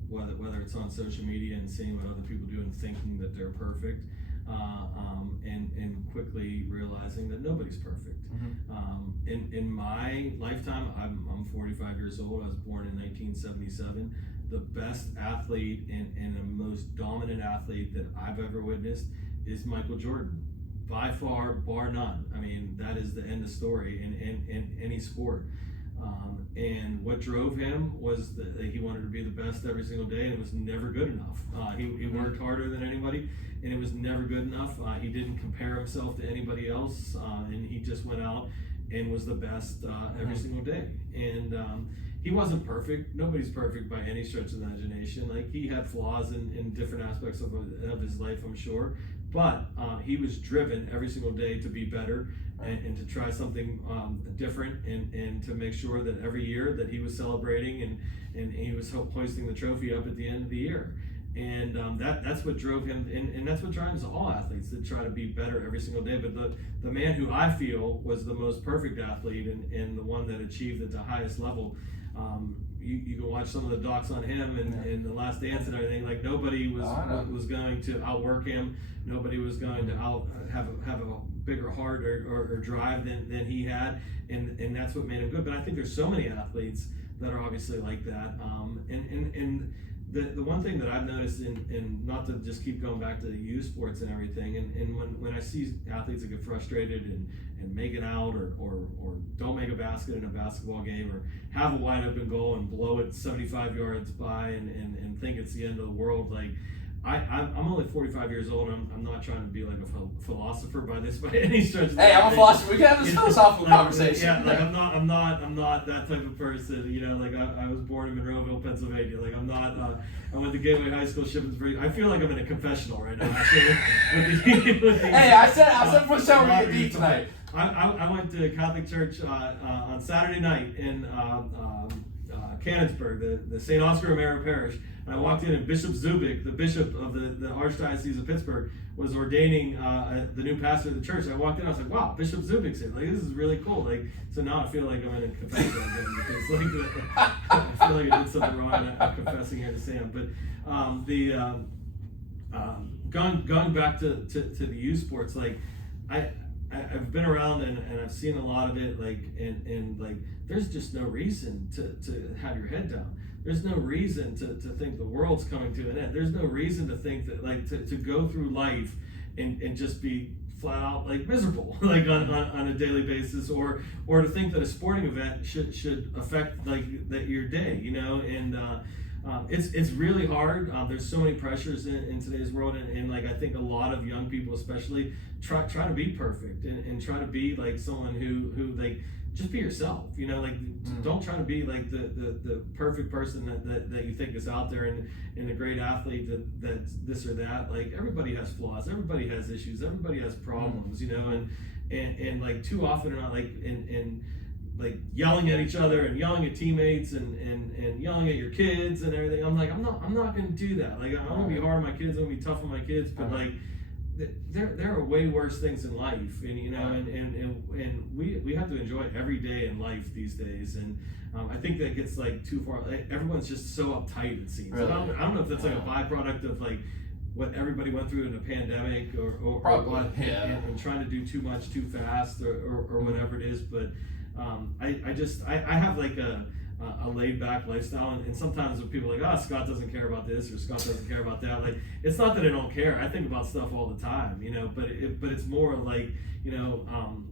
whether it's on social media and seeing what other people do and thinking that they're perfect, and quickly realizing that nobody's perfect. Mm-hmm. In my lifetime, I'm 45 years old. I was born in 1977. The best athlete and the most dominant athlete that I've ever witnessed is Michael Jordan, by far, bar none. I mean, that is the end of story in any sport. And what drove him was that he wanted to be the best every single day, and it was never good enough. He worked harder than anybody, and it was never good enough. He didn't compare himself to anybody else, and he just went out and was the best every single day. And he wasn't perfect. Nobody's perfect by any stretch of the imagination. Like, he had flaws in different aspects of his life, I'm sure. But he was driven every single day to be better and to try something different, and to make sure that every year that he was celebrating and he was hoisting the trophy up at the end of the year. And that's what drove him, and that's what drives all athletes, to try to be better every single day. But the man who I feel was the most perfect athlete and the one that achieved at the highest level, you can watch some of the docs on him and The Last Dance and everything. Like, nobody was going to outwork him. Nobody was going to have a bigger heart or drive than he had, and that's what made him good. But I think there's so many athletes that are obviously like that. And the one thing that I've noticed, in not to just keep going back to the youth sports and everything, and when I see athletes that get frustrated and make it out or don't make a basket in a basketball game, or have a wide open goal and blow it 75 yards by and think it's the end of the world, like, I'm only 45 years old. I'm not trying to be like a philosopher by any stretch. Hey, I'm a philosopher. We can have this philosophical conversation. Yeah, like I'm not that type of person. You know, like I was born in Monroeville, Pennsylvania. Like, I'm not. I went to Gateway High School, Shippensburg. I feel like I'm in a confessional right now. Hey, I said for sure we get deep tonight. I went to Catholic church on Saturday night in Canonsburg, the St. Oscar Romero Parish. And I walked in, and Bishop Zubik, the bishop of the Archdiocese of Pittsburgh, was ordaining the new pastor of the church. I walked in, I was like, wow, Bishop Zubik's here. Like, this is really cool. Like, so now I feel like I'm in a confession again, because I feel like I did something wrong, and I'm confessing here to Sam. But going back to the youth sports, like, I've been around and I've seen a lot of it, like, and like, there's just no reason to have your head down. There's no reason to think the world's coming to an end. There's no reason to think that, like, to go through life and just be flat out like miserable, like on a daily basis, or to think that a sporting event should affect like your day, you know, and it's really hard. There's so many pressures in today's world, and like I think a lot of young people especially try to be perfect and try to be like someone who like just be yourself, you know, like don't try to be like the perfect person that you think is out there and a great athlete that's this or that. Like everybody has flaws, everybody has issues, everybody has problems, you know, and like too often or not, like in like yelling at each other and yelling at teammates and yelling at your kids and everything. I'm like, I'm not gonna do that. Like I'm gonna be hard on my kids, I'm gonna be tough on my kids, but like there are way worse things in life, and you know, and we have to enjoy every day in life these days, and I think that gets like too far. Like, everyone's just so uptight, it seems. Really? I don't know if that's like a byproduct of like what everybody went through in a pandemic or what, and trying to do too much too fast or whatever it is, but I have like a laid back lifestyle, and sometimes when people are like, Scott doesn't care about this or Scott doesn't care about that, like it's not that I don't care. I think about stuff all the time, you know, but it's more like, you know,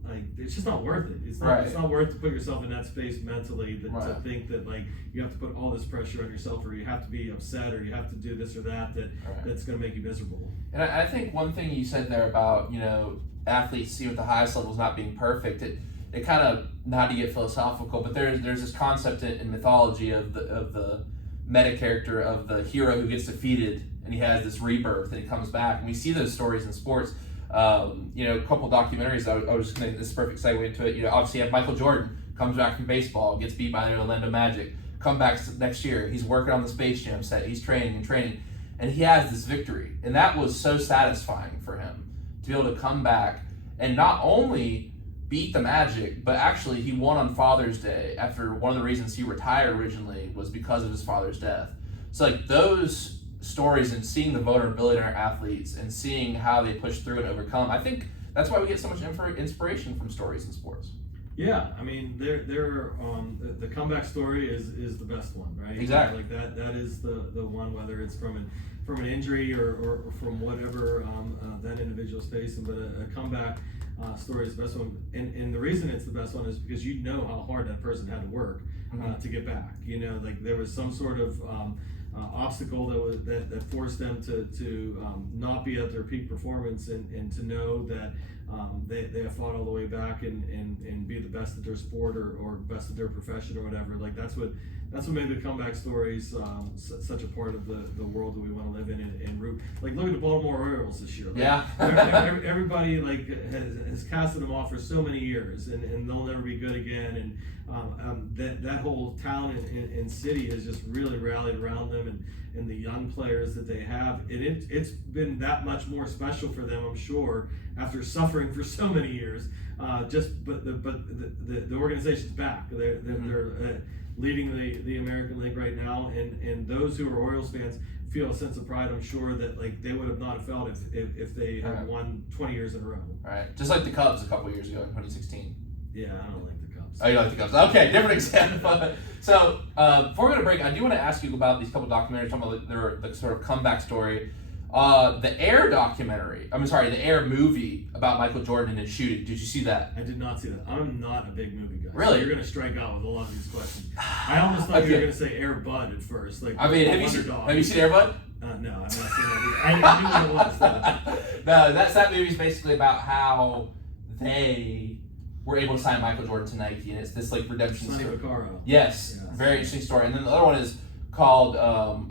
like it's just not worth it. It's not worth to put yourself in that space mentally to think that like you have to put all this pressure on yourself, or you have to be upset, or you have to do this or that's going to make you miserable. And I think one thing you said there about, you know, athletes see at the highest levels not being perfect, it kind of, not to get philosophical, but there's this concept in mythology of the meta character of the hero who gets defeated and he has this rebirth and he comes back, and we see those stories in sports. You know, a couple documentaries. I was just gonna, this is a perfect segue into it. You know, obviously you have Michael Jordan comes back from baseball, gets beat by the Orlando Magic, come back next year, he's working on the Space Jam set, he's training, and he has this victory, and that was so satisfying for him to be able to come back and not only beat the Magic, but actually he won on Father's Day after one of the reasons he retired originally was because of his father's death. So like those stories and seeing the vulnerability in our athletes and seeing how they push through and overcome, I think that's why we get so much inspiration from stories in sports. Yeah, I mean, the comeback story is the best one, right? Exactly. Like that is the one, whether it's from an injury or from whatever that individual's facing, but a comeback story is the best one, and the reason it's the best one is because you know how hard that person had to work to get back. You know, like there was some sort of obstacle that forced them to not be at their peak performance, and to know that they have fought all the way back and be the best at their sport or best at their profession or whatever. Like that's what made the comeback stories such a part of the world that we want to live in and root. Like look at the Baltimore Orioles this year. Like, yeah. Everybody like has casted them off for so many years, and they'll never be good again. And that whole town and city has just really rallied around them, and the young players that they have. And it's been that much more special for them, I'm sure, after suffering for so many years. But the organization's back. They're leading the American League right now, and those who are Orioles fans feel a sense of pride, I'm sure, that like they would have not felt if they had won 20 years in a row. Right, just like the Cubs a couple years ago in 2016. Yeah, I don't like the Cubs. Oh, you like the Cubs? Okay, different example. So before we go to break, I do want to ask you about these couple documentaries talking about the sort of comeback story. The Air documentary, the Air movie about Michael Jordan and his shooting. Did you see that? I did not see that. I'm not a big movie guy. Really? So you're going to strike out with a lot of these questions. I almost thought you were going to say Air Bud at first. Like, have you seen Air Bud? No, I've not seen that either. I knew what it was. No, that movie's basically about how they were able to sign Michael Jordan to Nike, and it's this like redemption Sonny story. Vaccaro. Yes, very interesting story. And then the other one is called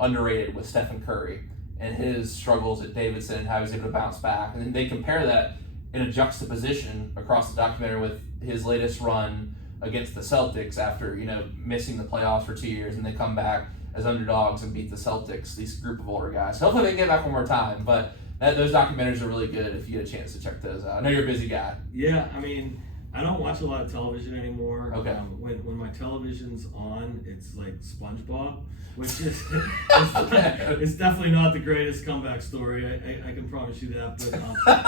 Underrated with Stephen Curry and his struggles at Davidson and how he was able to bounce back. And then they compare that in a juxtaposition across the documentary with his latest run against the Celtics after, you know, missing the playoffs for 2 years, and they come back as underdogs and beat the Celtics, this group of older guys. Hopefully they can get back one more time, but those documentaries are really good if you get a chance to check those out. I know you're a busy guy. Yeah, I mean, I don't watch a lot of television anymore. Okay. When my television's on, it's like SpongeBob, which is it's definitely not the greatest comeback story. I can promise you that. But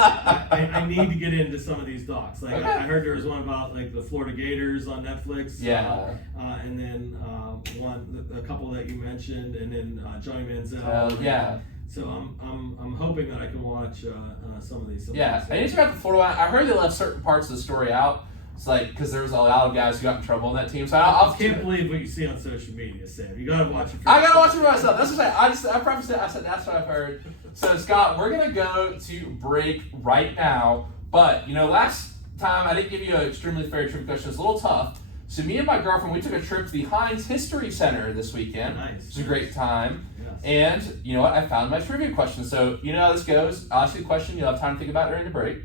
I need to get into some of these docs. Like I heard there was one about like the Florida Gators on Netflix. Yeah. And then a couple that you mentioned, and then Johnny Manziel. Yeah. So I'm hoping that I can watch some of these. Yeah, I need to about the Florida one. I heard they left certain parts of the story out. It's like because there was a lot of guys who got in trouble on that team. So I can't believe what you see on social media, Sam. You gotta watch it. I gotta watch it for myself. That's what I said. I prefaced it. I said that's what I've heard. So Scott, we're gonna go to break right now. But last time I didn't give you an extremely fair trivia question. It's a little tough. So me and my girlfriend, we took a trip to the Heinz History Center this weekend. Nice. It was a great time. Yes. And you know what? I found my trivia question. So you know how this goes. I'll ask you the question. You'll have time to think about it during the break.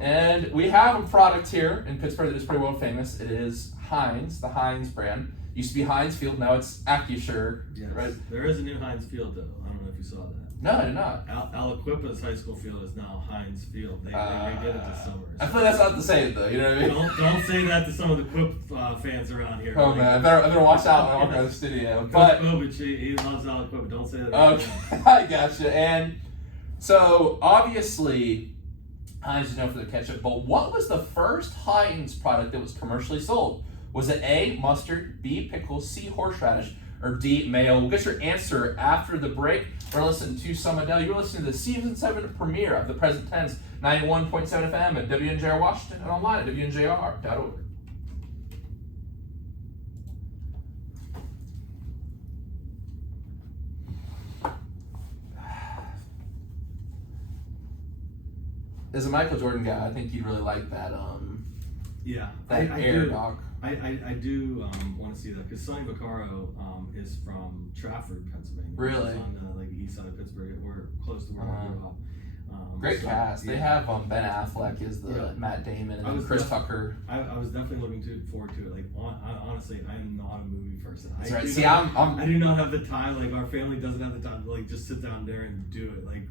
And we have a product here in Pittsburgh that is pretty world famous. It is Heinz, the Heinz brand. Used to be Heinz Field. Now it's AccuSure. Yes. Right? There is a new Heinz Field, though. I don't know if you saw that. No, I did not. Aliquippa's high school field is now Heinz Field. They did it this summer. I feel like that's not the same, though. You know what I mean? Don't say that to some of the Quip fans around here. Oh, man. I better watch out when I walk out of the studio. Coach Bobich, he loves Aliquippa. Don't say that. Okay, I gotcha. And so, obviously, Heinz is known for their ketchup, but what was the first Heinz product that was commercially sold? Was it A, mustard, B, pickles, C, horseradish, or D, mayo? We'll get your answer after the break. We're listening to some Adele. You're listening to the Season 7 premiere of the Present Tense, 91.7 FM at WNJR Washington and online at WNJR.org. As a Michael Jordan guy, I think you'd really like that. Yeah, that air, Doc. I do want to see that because Sonny Vaccaro is from Trafford, Pennsylvania. Really? He's on the east side of Pittsburgh. We're close to where I grew up. Great cast. They have Ben Affleck is the Matt Damon and then Chris Tucker. I was definitely looking forward to it. Like honestly, I am not a movie person. That's right. See, I do not have the time. Like our family doesn't have the time to like just sit down there and do it. Like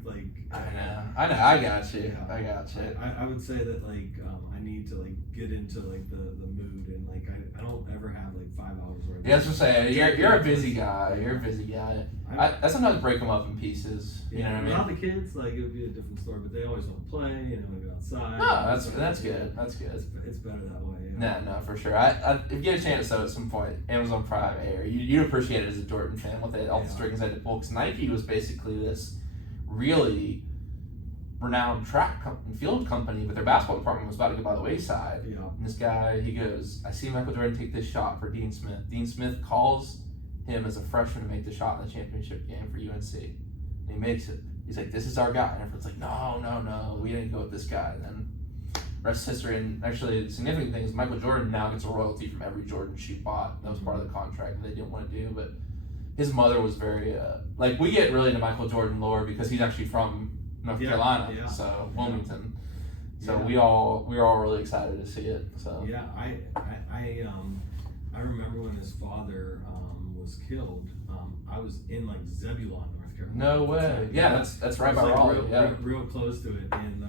I know. I got you. Yeah. I got you. I would say that like I need to like get into like the mood and like I don't ever have like 5 hours worth. Yeah, that's what I'm saying. You're a busy guy. You're a busy guy. I sometimes break them up in pieces. You know what I mean? Without the kids, like it would be a different story. But they always want to play and they want to go outside. No, that's good. That's good. It's better that way. Yeah. No, for sure. If you get a chance though, at some point, Amazon Prime Air, you'd appreciate it as a Jordan fan with all the strings I had to pull. Because Nike was basically this really renowned track and field company, but their basketball department was about to go by the wayside. Yeah. And this guy, he goes, I see Michael Jordan take this shot for Dean Smith. Dean Smith calls him as a freshman to make the shot in the championship game for UNC. And he makes it. He's like, this is our guy. And everyone's like, no, we didn't go with this guy. And then rest is history. And actually, the significant thing is Michael Jordan now gets a royalty from every Jordan shoe bought. That was part of the contract that they didn't want to do. But his mother was very, we get really into Michael Jordan lore because he's actually from North Carolina, so Wilmington. So we were all really excited to see it. So yeah, I remember when his father was killed. I was in like Zebulon, North Carolina. No way. Yeah, that's right by Raleigh. Real close to it, and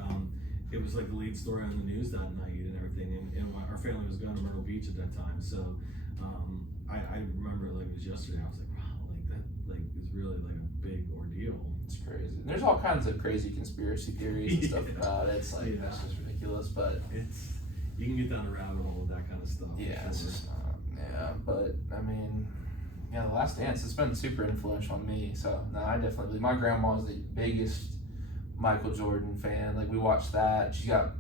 it was like the lead story on the news that night and everything. And our family was going to Myrtle Beach at that time, so I remember like it was yesterday. I was like, wow, like that like is really like a big ordeal. It's crazy. There's all kinds of crazy conspiracy theories and stuff about it. It's like that's just ridiculous, but you can get down the rabbit hole with that kind of stuff. Yeah, it's just not. Yeah, but I mean, The Last Dance. It's been super influential on me. So no, I definitely believe. My grandma is the biggest Michael Jordan fan. Like we watched that. She got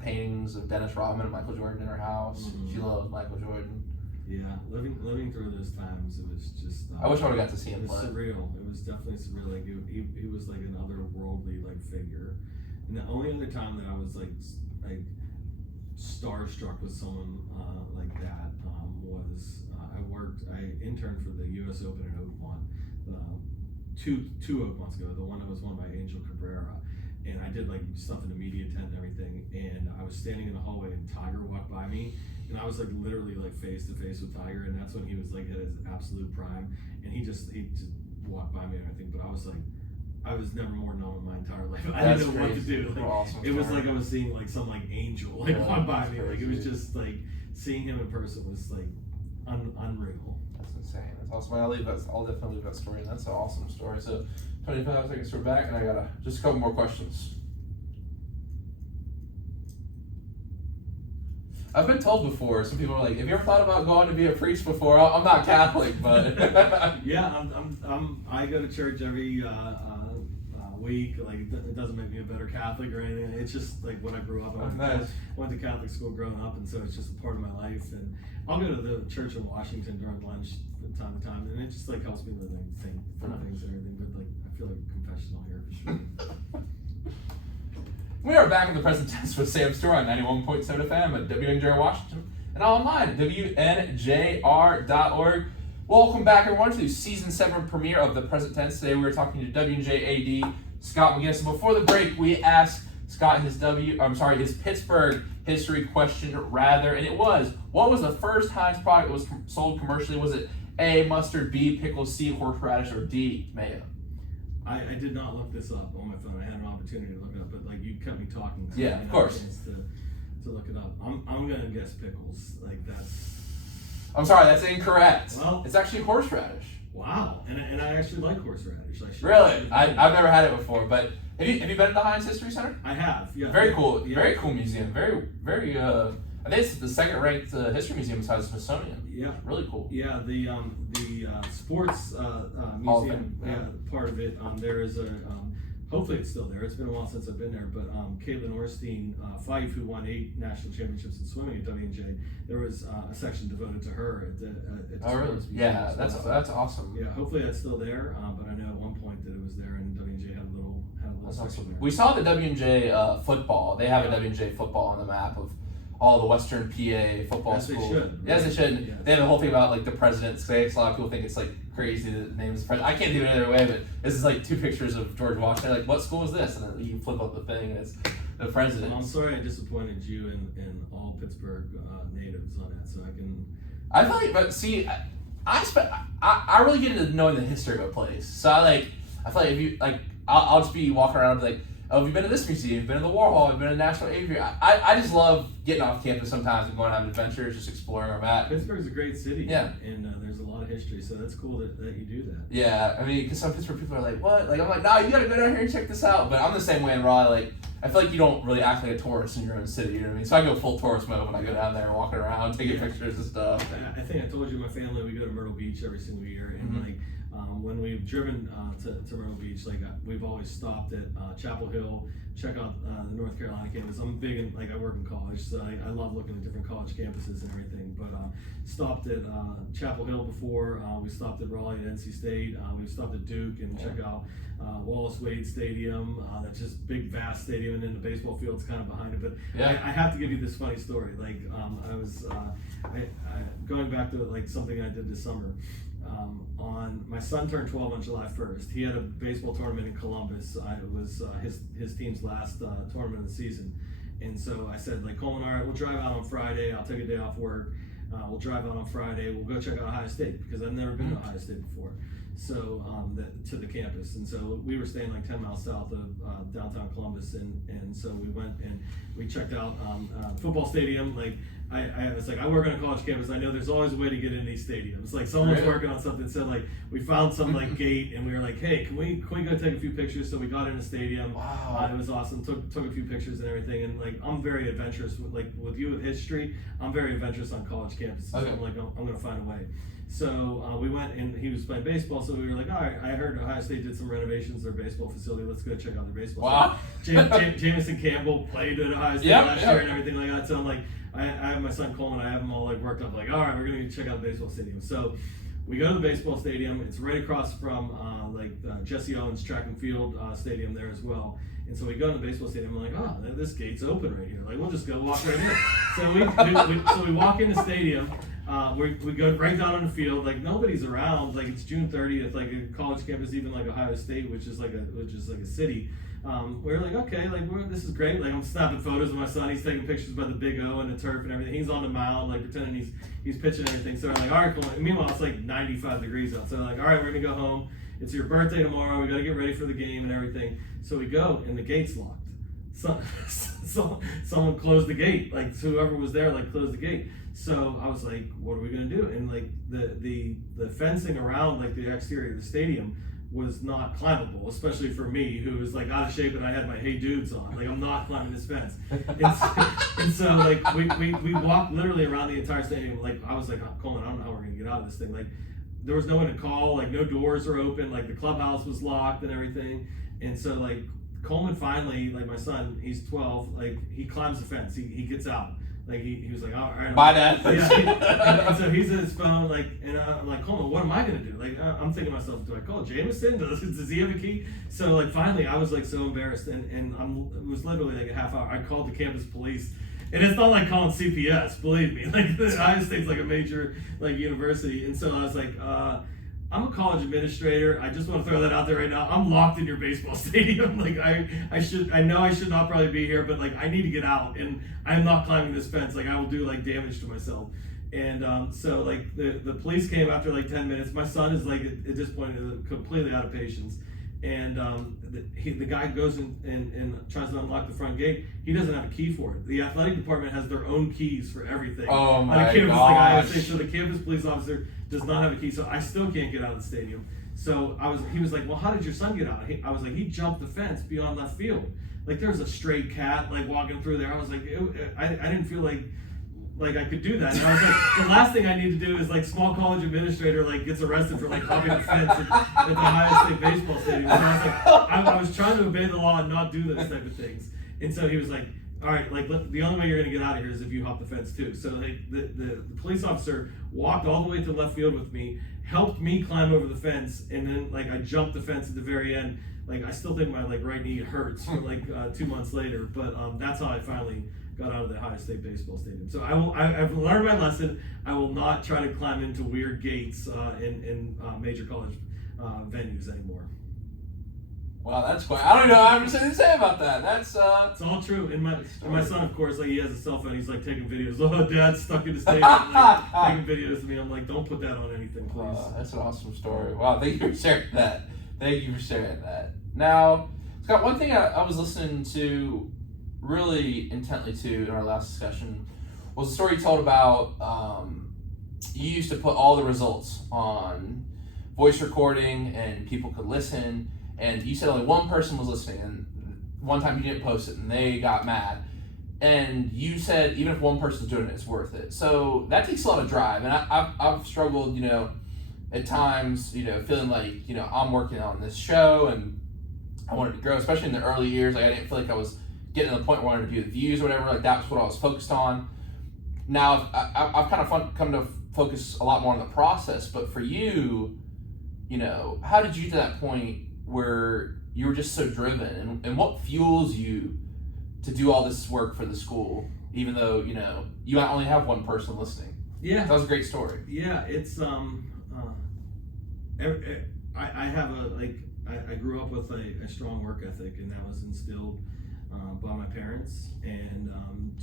paintings of Dennis Rodman and Michael Jordan in her house. Mm-hmm. She loves Michael Jordan. Yeah, living through those times, it was just. I wish I would have got to see him play. It was surreal. It was definitely surreal. Like he was like an otherworldly like figure, and the only other time that I was like starstruck with someone like that was I interned for the U.S. Open in Oakmont, two Oakmonts ago. The one that was won by Angel Cabrera. And I did like stuff in the media tent and everything, and I was standing in the hallway and Tiger walked by me, and I was like literally like face to face with Tiger, and that's when he was like at his absolute prime, and he just walked by me and everything, but I was never more known in my entire life. I didn't know what to do. Like, awesome it was like I was seeing like some like angel like walk by me. Crazy. Like it was just like seeing him in person was like unreal. That's insane. That's awesome. I'll definitely leave that story, and that's an awesome story. So 25 seconds, we're back, and I got just a couple more questions. I've been told before, some people are like, have you ever thought about going to be a priest before? I'm not Catholic, but... Yeah, I go to church every week. Like it doesn't make me a better Catholic or anything. It's just like what I grew up. I went to Catholic school growing up, and so it's just a part of my life. And I'll go to the church in Washington during lunch from time to time, and it just like helps me with like think things and everything. But like I feel like a confessional here for sure. We are back in the present tense with Sam Stewart on 91.7 FM at WNJR Washington and online at WNJR.org. Welcome back, everyone, to the Season 7 premiere of the present tense. Today we are talking to WNJA AD Scott McGuinness. And before the break, we asked Scott his Pittsburgh history question, rather, and it was, what was the first Heinz product that was sold commercially? Was it A, mustard, B, pickles, C, horseradish, or D, mayo? I did not look this up on my phone. I had an opportunity to look it up, but like you kept me talking. So yeah, of course. To look it up. I'm gonna guess pickles. Like that's. I'm sorry, that's incorrect. Well, it's actually horseradish. Wow, and I actually like horseradish. Really? I've never had it before, but have you been to the Heinz History Center? I have. Yeah. Very cool. Yeah. Very cool museum. Very. I think it's the second ranked history museum besides the Smithsonian. Yeah. Really cool. Yeah. The sports museum part of it. There is a. Hopefully it's still there. It's been a while since I've been there, but Caitlin Orstein, Fife, who won 8 national championships in swimming at WNJ, there was a section devoted to her at the oh, really? Yeah, that's awesome. Yeah, hopefully that's still there, but I know at one point that it was there, and WNJ had a little section awesome. there. We saw the WNJ football. They have a WNJ football on the map of all the Western PA football schools. They should. Yes, they should. Yes. They have the whole thing about like the president's face. A lot of people think it's like crazy that the name is president. I can't do it any other way, but this is like 2 pictures of George Washington. Like, what school is this? And then you flip up the thing, and it's the president. Well, I'm sorry I disappointed you and all Pittsburgh natives on that. So I can. I feel like, but see, I really get into knowing the history of a place. So I feel like if you like, I'll just be walking around and be like, oh, have you been to this museum? You've been to the Warhol? You've been to National Aviary? I just love getting off campus sometimes and going on adventures, just exploring where I'm at. Pittsburgh's a great city. Yeah. And there's a lot of history, so that's cool that you do that. Yeah, I mean, because some Pittsburgh people are like, what? Like, I'm like, nah, you gotta go down here and check this out. But I'm the same way in Raleigh. Like, I feel like you don't really act like a tourist in your own city, you know what I mean? So I go full tourist mode when I go down there, walking around, taking pictures and stuff. I think I told you my family, we go to Myrtle Beach every single year, and like, when we've driven to Myrtle Beach, like we've always stopped at Chapel Hill, check out the North Carolina campus. I'm big in, like I work in college, so I love looking at different college campuses and everything. But stopped at Chapel Hill before. We stopped at Raleigh at NC State. We've stopped at Duke and check out Wallace Wade Stadium. That's just big, vast stadium, and then the baseball field's kind of behind it. But I have to give you this funny story. Like I was going back to like something I did this summer. On my son turned 12 on July 1st. He had a baseball tournament in Columbus. It was his team's last tournament of the season, and so I said, like, Coleman, all right, we'll drive out on Friday. I'll take a day off work. We'll drive out on Friday. We'll go check out Ohio State because I've never been to Ohio State before. So to the campus, and so we were staying like 10 miles south of downtown Columbus, and so we went and we checked out football stadium. Like I was like, I work on a college campus. I know there's always a way to get in these stadiums. Like someone's working on something. So like we found some like gate, and we were like, hey, can we go take a few pictures? So we got in the stadium. Wow. It was awesome. Took a few pictures and everything. And like I'm very adventurous with you with history. I'm very adventurous on college campuses. Okay. So I'm like I'm gonna find a way. So we went, and he was playing baseball, so we were like, all right, I heard Ohio State did some renovations to their baseball facility. Let's go check out their baseball. Wow. Jamison Campbell played at Ohio State last year and everything like that. So I'm like, I have my son Coleman, I have him all like worked up, like, all right, we're going to check out the baseball stadium. So we go to the baseball stadium. It's right across from Jesse Owens track and field stadium there as well. And so we go to the baseball stadium. I'm like, oh, this gate's open right here. Like, we'll just go walk right here. So we walk in the stadium. We go right down on the field. Like nobody's around. Like it's June 30th. Like a college campus, even like Ohio State, which is like a city. We're like, okay, like this is great. Like I'm snapping photos of my son. He's taking pictures by the Big O and the turf and everything. He's on the mound, like pretending he's pitching and everything. So we're like, all right, cool. And meanwhile, it's like 95 degrees out. So we're like, all right, we're gonna go home. It's your birthday tomorrow. We gotta get ready for the game and everything. So we go, and the gate's locked. So someone closed the gate. Like whoever was there, like closed the gate. So I was like, what are we gonna do? And like the fencing around like the exterior of the stadium was not climbable, especially for me who was like out of shape and I had my Hey Dudes on. Like I'm not climbing this fence. And so like we walked literally around the entire stadium. Like I was like, oh, Coleman, I don't know how we're gonna get out of this thing. Like there was no one to call, like no doors were open, like the clubhouse was locked and everything. And so like Coleman finally, like my son, he's 12, like he climbs the fence, he gets out. Like he was like, all right. Bye, Dad. Yeah, and so he's at his phone, like, and I'm like, Coleman, what am I gonna do? Like, I'm thinking to myself, do I call Jameson? Does he have a key? So like, finally, I was like so embarrassed, and it was literally like a half hour. I called the campus police, and it's not like calling CPS, believe me. Like the Ohio State's like a major like university, and so I was like, I'm a college administrator. I just want to throw that out there right now. I'm locked in your baseball stadium. Like I know I should not probably be here, but like I need to get out, and I'm not climbing this fence. Like I will do like damage to myself. And so like the police came after like 10 minutes. My son is like at this point completely out of patience. And the guy goes and tries to unlock the front gate. He doesn't have a key for it. The athletic department has their own keys for everything. Oh my on a campus gosh. like ISA, so the campus police officer does not have a key. So I still can't get out of the stadium. So he was like, well, how did your son get out? I was like, he jumped the fence beyond left field. Like there was a stray cat like walking through there. I was like, I didn't feel like I could do that. And I was like, the last thing I need to do is like small college administrator like gets arrested for like hopping the fence at the Ohio State baseball stadium. So I was like, I was trying to obey the law and not do those type of things. And so he was like, all right, like the only way you're gonna get out of here is if you hop the fence too. So like the police officer walked all the way to left field with me, helped me climb over the fence, and then like I jumped the fence at the very end. Like I still think my like right knee hurts for like 2 months later, but that's how I finally got out of the Ohio State baseball stadium. So I've learned my lesson. I will not try to climb into weird gates in major college venues anymore. Wow, that's quite. I don't know. I have anything to say about that. That's It's all true. And my son, of course, like he has a cell phone. He's like taking videos. Oh, Dad's stuck in the stadium, like, taking videos of me. I'm like, don't put that on anything, please. That's an awesome story. Wow, thank you for sharing that. Thank you for sharing that. Now, Scott, one thing I was listening to really intently to in our last discussion was a story you told about you used to put all the results on voice recording and people could listen, and you said only one person was listening, and one time you didn't post it and they got mad, and you said even if one person's doing it, it's worth it. So that takes a lot of drive, and I've struggled, at times, feeling like, I'm working on this show and I wanted to grow, especially in the early years. Like I didn't feel like I was getting to the point where I wanted to do the views or whatever. Like that was what I was focused on. Now I've kind of come to focus a lot more on the process. But for you, how did you get to that point where you were just so driven, and what fuels you to do all this work for the school, even though you might only have one person listening? Yeah, that was a great story. Yeah, it's I have I grew up with a strong work ethic, and that was instilled by my parents, and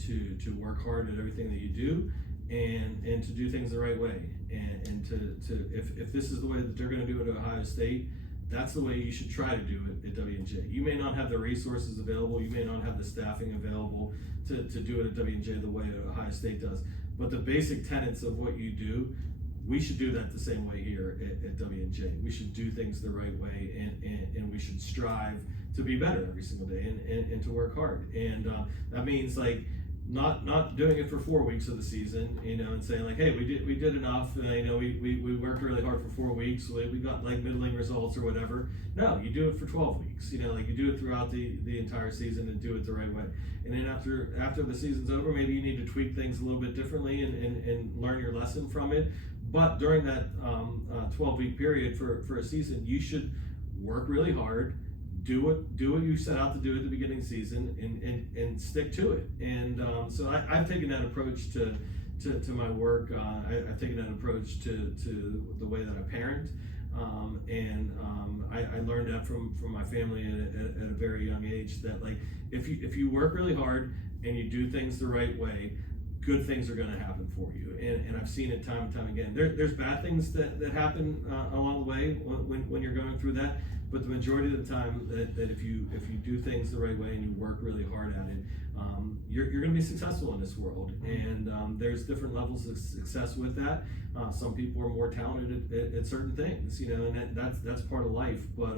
to work hard at everything that you do, and to do things the right way, and to if this is the way that they're going to do it at Ohio State, that's the way you should try to do it at W&J. You may not have the resources available, you may not have the staffing available to do it at W&J the way Ohio State does, but the basic tenets of what you do, we should do that the same way here at W&J. We should do things the right way, and we should strive to be better every single day, and to work hard. And that means like not doing it for 4 weeks of the season, and saying like, hey, we did enough. We worked really hard for 4 weeks. So we got like middling results or whatever. No, you do it for 12 weeks. Like you do it throughout the entire season and do it the right way. And then after the season's over, maybe you need to tweak things a little bit differently and learn your lesson from it. But during that 12-week period for a season, you should work really hard, do what you set out to do at the beginning of the season, and stick to it. And so I've taken that approach to my work. I've taken that approach to the way that I parent, and I learned that from my family at a very young age, that like if you work really hard and you do things the right way, good things are going to happen for you, and I've seen it time and time again. There's bad things that happen along the way when you're going through that, but the majority of the time that if you do things the right way and you work really hard at it, you're going to be successful in this world. And there's different levels of success with that. Some people are more talented at certain things, and that's part of life. But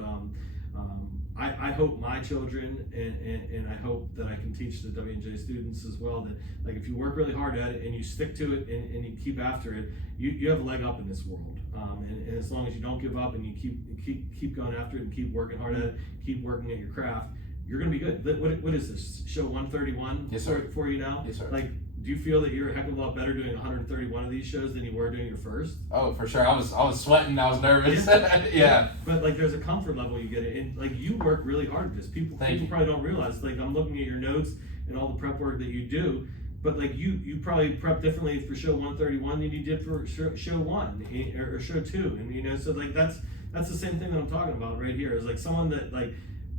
I hope my children, and I hope that I can teach the W&J students as well, that like if you work really hard at it and you stick to it and you keep after it, you have a leg up in this world. And as long as you don't give up and you keep going after it and keep working hard at it, keep working at your craft, you're gonna be good. What is this, show 131? Yes, sir. For you now? Yes, sir. Like, do you feel that you're a heck of a lot better doing 131 of these shows than you were doing your first? Oh, for sure. I was sweating. I was nervous. Yeah. But like, there's a comfort level you get, and like you work really hard at this. People probably don't realize. Like, I'm looking at your notes and all the prep work that you do, but like you probably prep differently for show 131 than you did for show 1 or show 2, and you know, so like that's the same thing that I'm talking about right here. Is like someone that like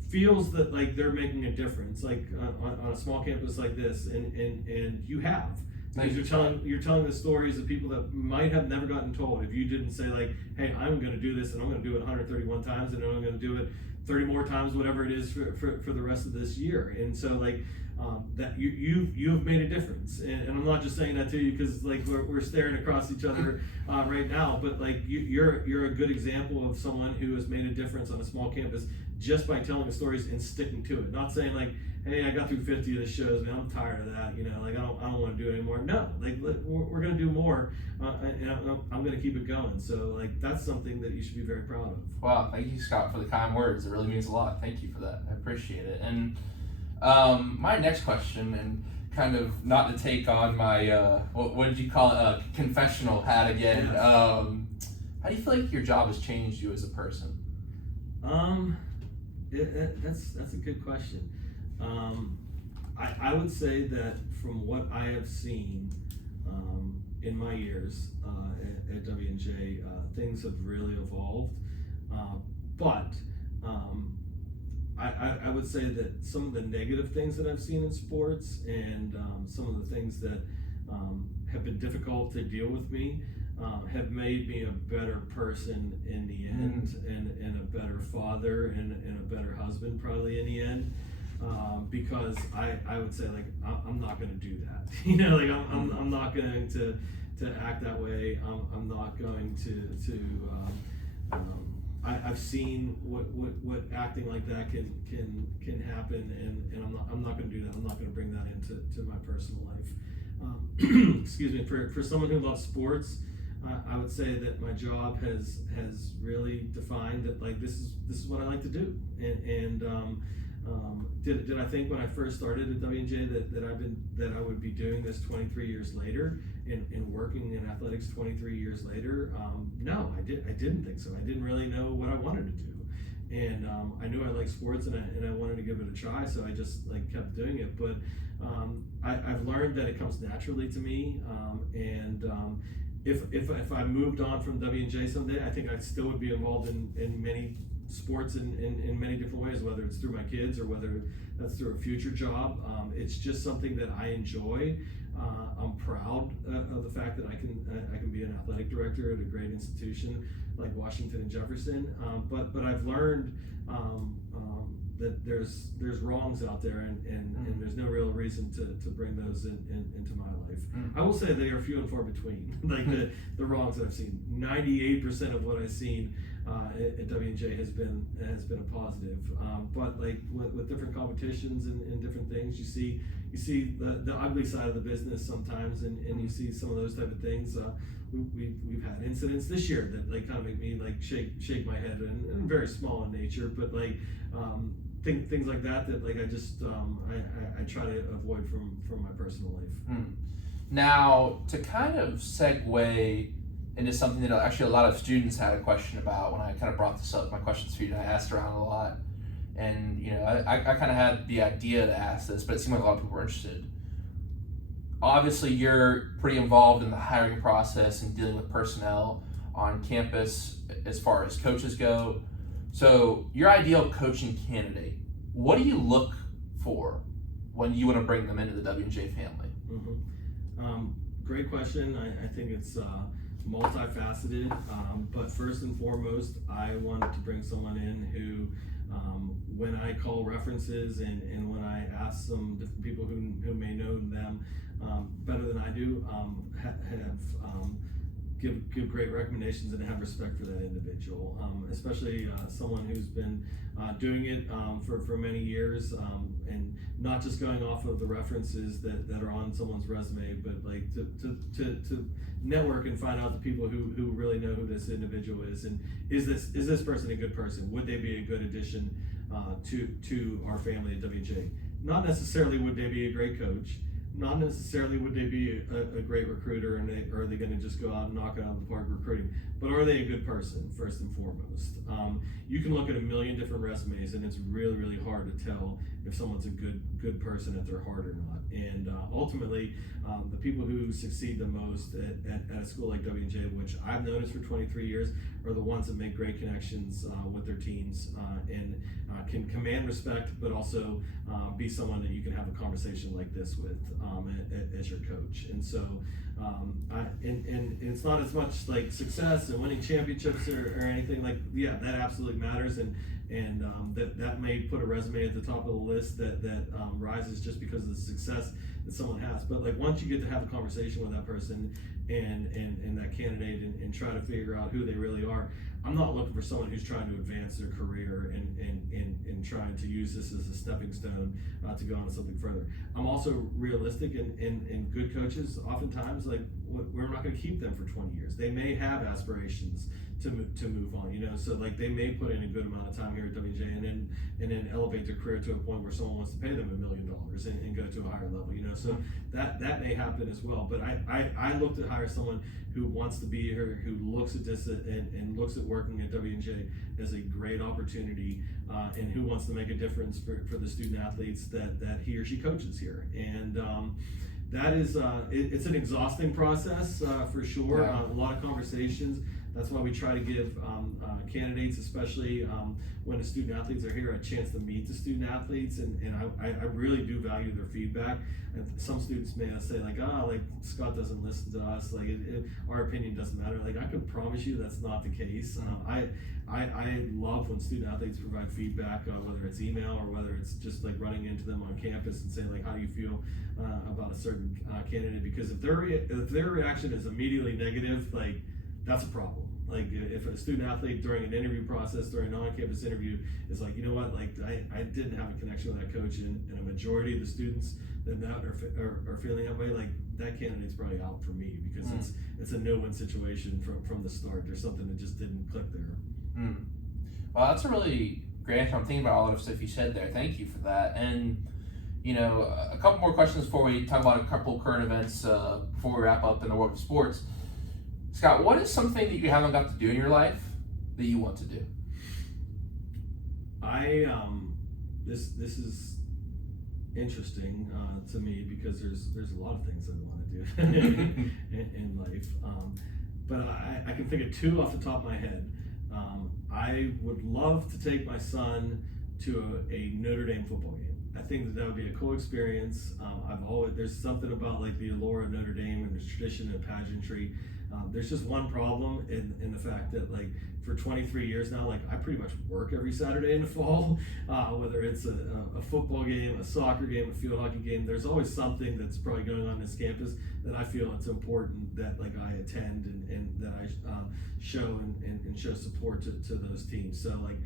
feels that like they're making a difference, like on a small campus like this, and you have. Because you're telling the stories of people that might have never gotten told. If you didn't say like, hey, I'm going to do this and I'm going to do it 131 times and then I'm going to do it 30 more times, whatever it is for the rest of this year. And so like that you have made a difference. And I'm not just saying that to you because like we're staring across each other right now, but like you're a good example of someone who has made a difference on a small campus just by telling the stories and sticking to it. Not saying like, hey, I got through 50 of the shows, man, I'm tired of that, you know, like I don't want to do it anymore. No, like we're going to do more, and I'm going to keep it going. So like that's something that you should be very proud of. Wow, thank you, Scott, for the kind words. It really means a lot. Thank you for that. I appreciate it. And my next question, and kind of not to take on my what did you call it, confessional hat again. Yes. How do you feel like your job has changed you as a person? That's a good question. I would say that from what I have seen in my years at W&J, things have really evolved. But I would say that some of the negative things that I've seen in sports and some of the things that have been difficult to deal with me have made me a better person in the end, and a better father and a better husband probably in the end. Because I would say like I'm not going to do that, you know, like I'm not going to act that way. I'm not going to I've seen what acting like that can happen, and I'm not going to do that. I'm not going to bring that into my personal life. Excuse me. For someone who loves sports, I would say that my job has really defined that like this is what I like to do, and did I think when I first started at W&J that I would be doing this 23 years later and working in athletics 23 years later? No, I didn't think so. I didn't really know what I wanted to do, and I knew I liked sports and I wanted to give it a try, so I just like kept doing it. But I've learned that it comes naturally to me, and if I moved on from W&J someday, I think I still would be involved in many sports in many different ways, whether it's through my kids or whether that's through a future job. It's just something that I enjoy. I'm proud of the fact that I can be an athletic director at a great institution like Washington and Jefferson. But I've learned that there's wrongs out there, and there's no real reason to bring those into my life. I will say they are few and far between. Like the wrongs that I've seen, 98% of what I've seen at W&J has been a positive. But like with different competitions and different things, you see the ugly side of the business sometimes, and you see some of those type of things. We've had incidents this year that like kind of make me like shake my head, and very small in nature, but like things like that like I just I try to avoid from my personal life. Now, to kind of segue into something that actually a lot of students had a question about when I kind of brought this up, my questions for you, and I asked around a lot, and you know I kind of had the idea to ask this, but it seemed like a lot of people were interested. Obviously, you're pretty involved in the hiring process and dealing with personnel on campus as far as coaches go. So your ideal coaching candidate, what do you look for when you want to bring them into the W&J family? Great question. I think it's multifaceted, but first and foremost, I want to bring someone in who, when I call references and when I ask some different people who may know them better than I do, have give great recommendations and have respect for that individual, especially someone who's been doing it for many years, and not just going off of the references that are on someone's resume, but like to network and find out the people who really know who this individual is, and is this person a good person? Would they be a good addition to our family at WJ? Not necessarily would they be a great coach, not necessarily would they be a great recruiter, and are they going to just go out and knock it out of the park recruiting, but are they a good person first and foremost? You can look at a million different resumes, and it's really, really hard to tell if someone's a good person at their heart or not. And ultimately, the people who succeed the most at a school like WJ, which I've noticed for 23 years, are the ones that make great connections with their teams, and can command respect, but also be someone that you can have a conversation like this with as your coach. And so, and it's not as much like success and winning championships or anything like, yeah, that absolutely matters, and that may put a resume at the top of the list that rises just because of the success that someone has. But like, once you get to have a conversation with that person and that candidate and try to figure out who they really are, I'm not looking for someone who's trying to advance their career and trying to use this as a stepping stone to go on to something further. I'm also realistic, and good coaches, oftentimes, like, we're not going to keep them for 20 years. They may have aspirations to move on, so like they may put in a good amount of time here at WJ and then elevate their career to a point where someone wants to pay them $1 million and go to a higher level, so that may happen as well. But I look to hire someone who wants to be here, who looks at this and looks at working at WJ as a great opportunity, and who wants to make a difference for the student athletes that he or she coaches here. And that is it's an exhausting process for sure. Yeah. A lot of conversations. That's why we try to give candidates, especially when the student athletes are here, a chance to meet the student athletes, and I really do value their feedback. And some students may say like Scott doesn't listen to us, like our opinion doesn't matter. Like, I can promise you that's not the case. I love when student athletes provide feedback, whether it's email or whether it's just like running into them on campus and saying like, how do you feel about a certain candidate? Because if their reaction is immediately negative, like, that's a problem. Like, if a student athlete during an interview process, during an on-campus interview, is like, you know what, like I didn't have a connection with that coach, and a majority of the students that are feeling that way, like, that candidate's probably out for me, because it's a no-win situation from the start. There's something that just didn't click there. Well, that's a really great answer. I'm thinking about all of the stuff you said there. Thank you for that. And a couple more questions before we talk about a couple current events before we wrap up in the world of sports. Scott, what is something that you haven't got to do in your life that you want to do? This is interesting to me, because there's a lot of things I want to do in life, but I can think of two off the top of my head. I would love to take my son to a Notre Dame football game. I think that would be a cool experience. There's something about like the allure of Notre Dame and the tradition and pageantry. There's just one problem in the fact that, like, for 23 years now, like, I pretty much work every Saturday in the fall, whether it's a football game, a soccer game, a field hockey game. There's always something that's probably going on this campus that I feel it's important that, like, I attend and that I show and show support to those teams. So, like,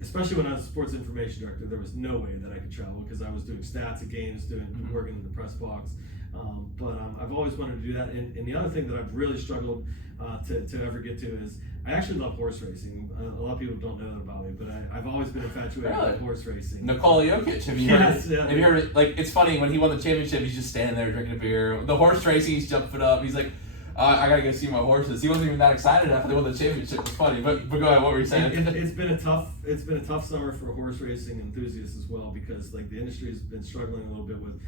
especially when I was a sports information director, there was no way that I could travel, because I was doing stats at games, working in the press box. But I've always wanted to do that. And the other thing that I've really struggled to ever get to is, I actually love horse racing. A lot of people don't know that about me, but I've always been infatuated with horse racing. Nikola Jokic, have you heard it? Have you heard it? Like, it's funny, when he won the championship, he's just standing there drinking a beer. The horse racing, he's jumping up. He's like, I gotta go see my horses. He wasn't even that excited after they won the championship. It's funny, but go ahead. What were you saying? It's been a tough summer for horse racing enthusiasts as well, because like the industry has been struggling a little bit with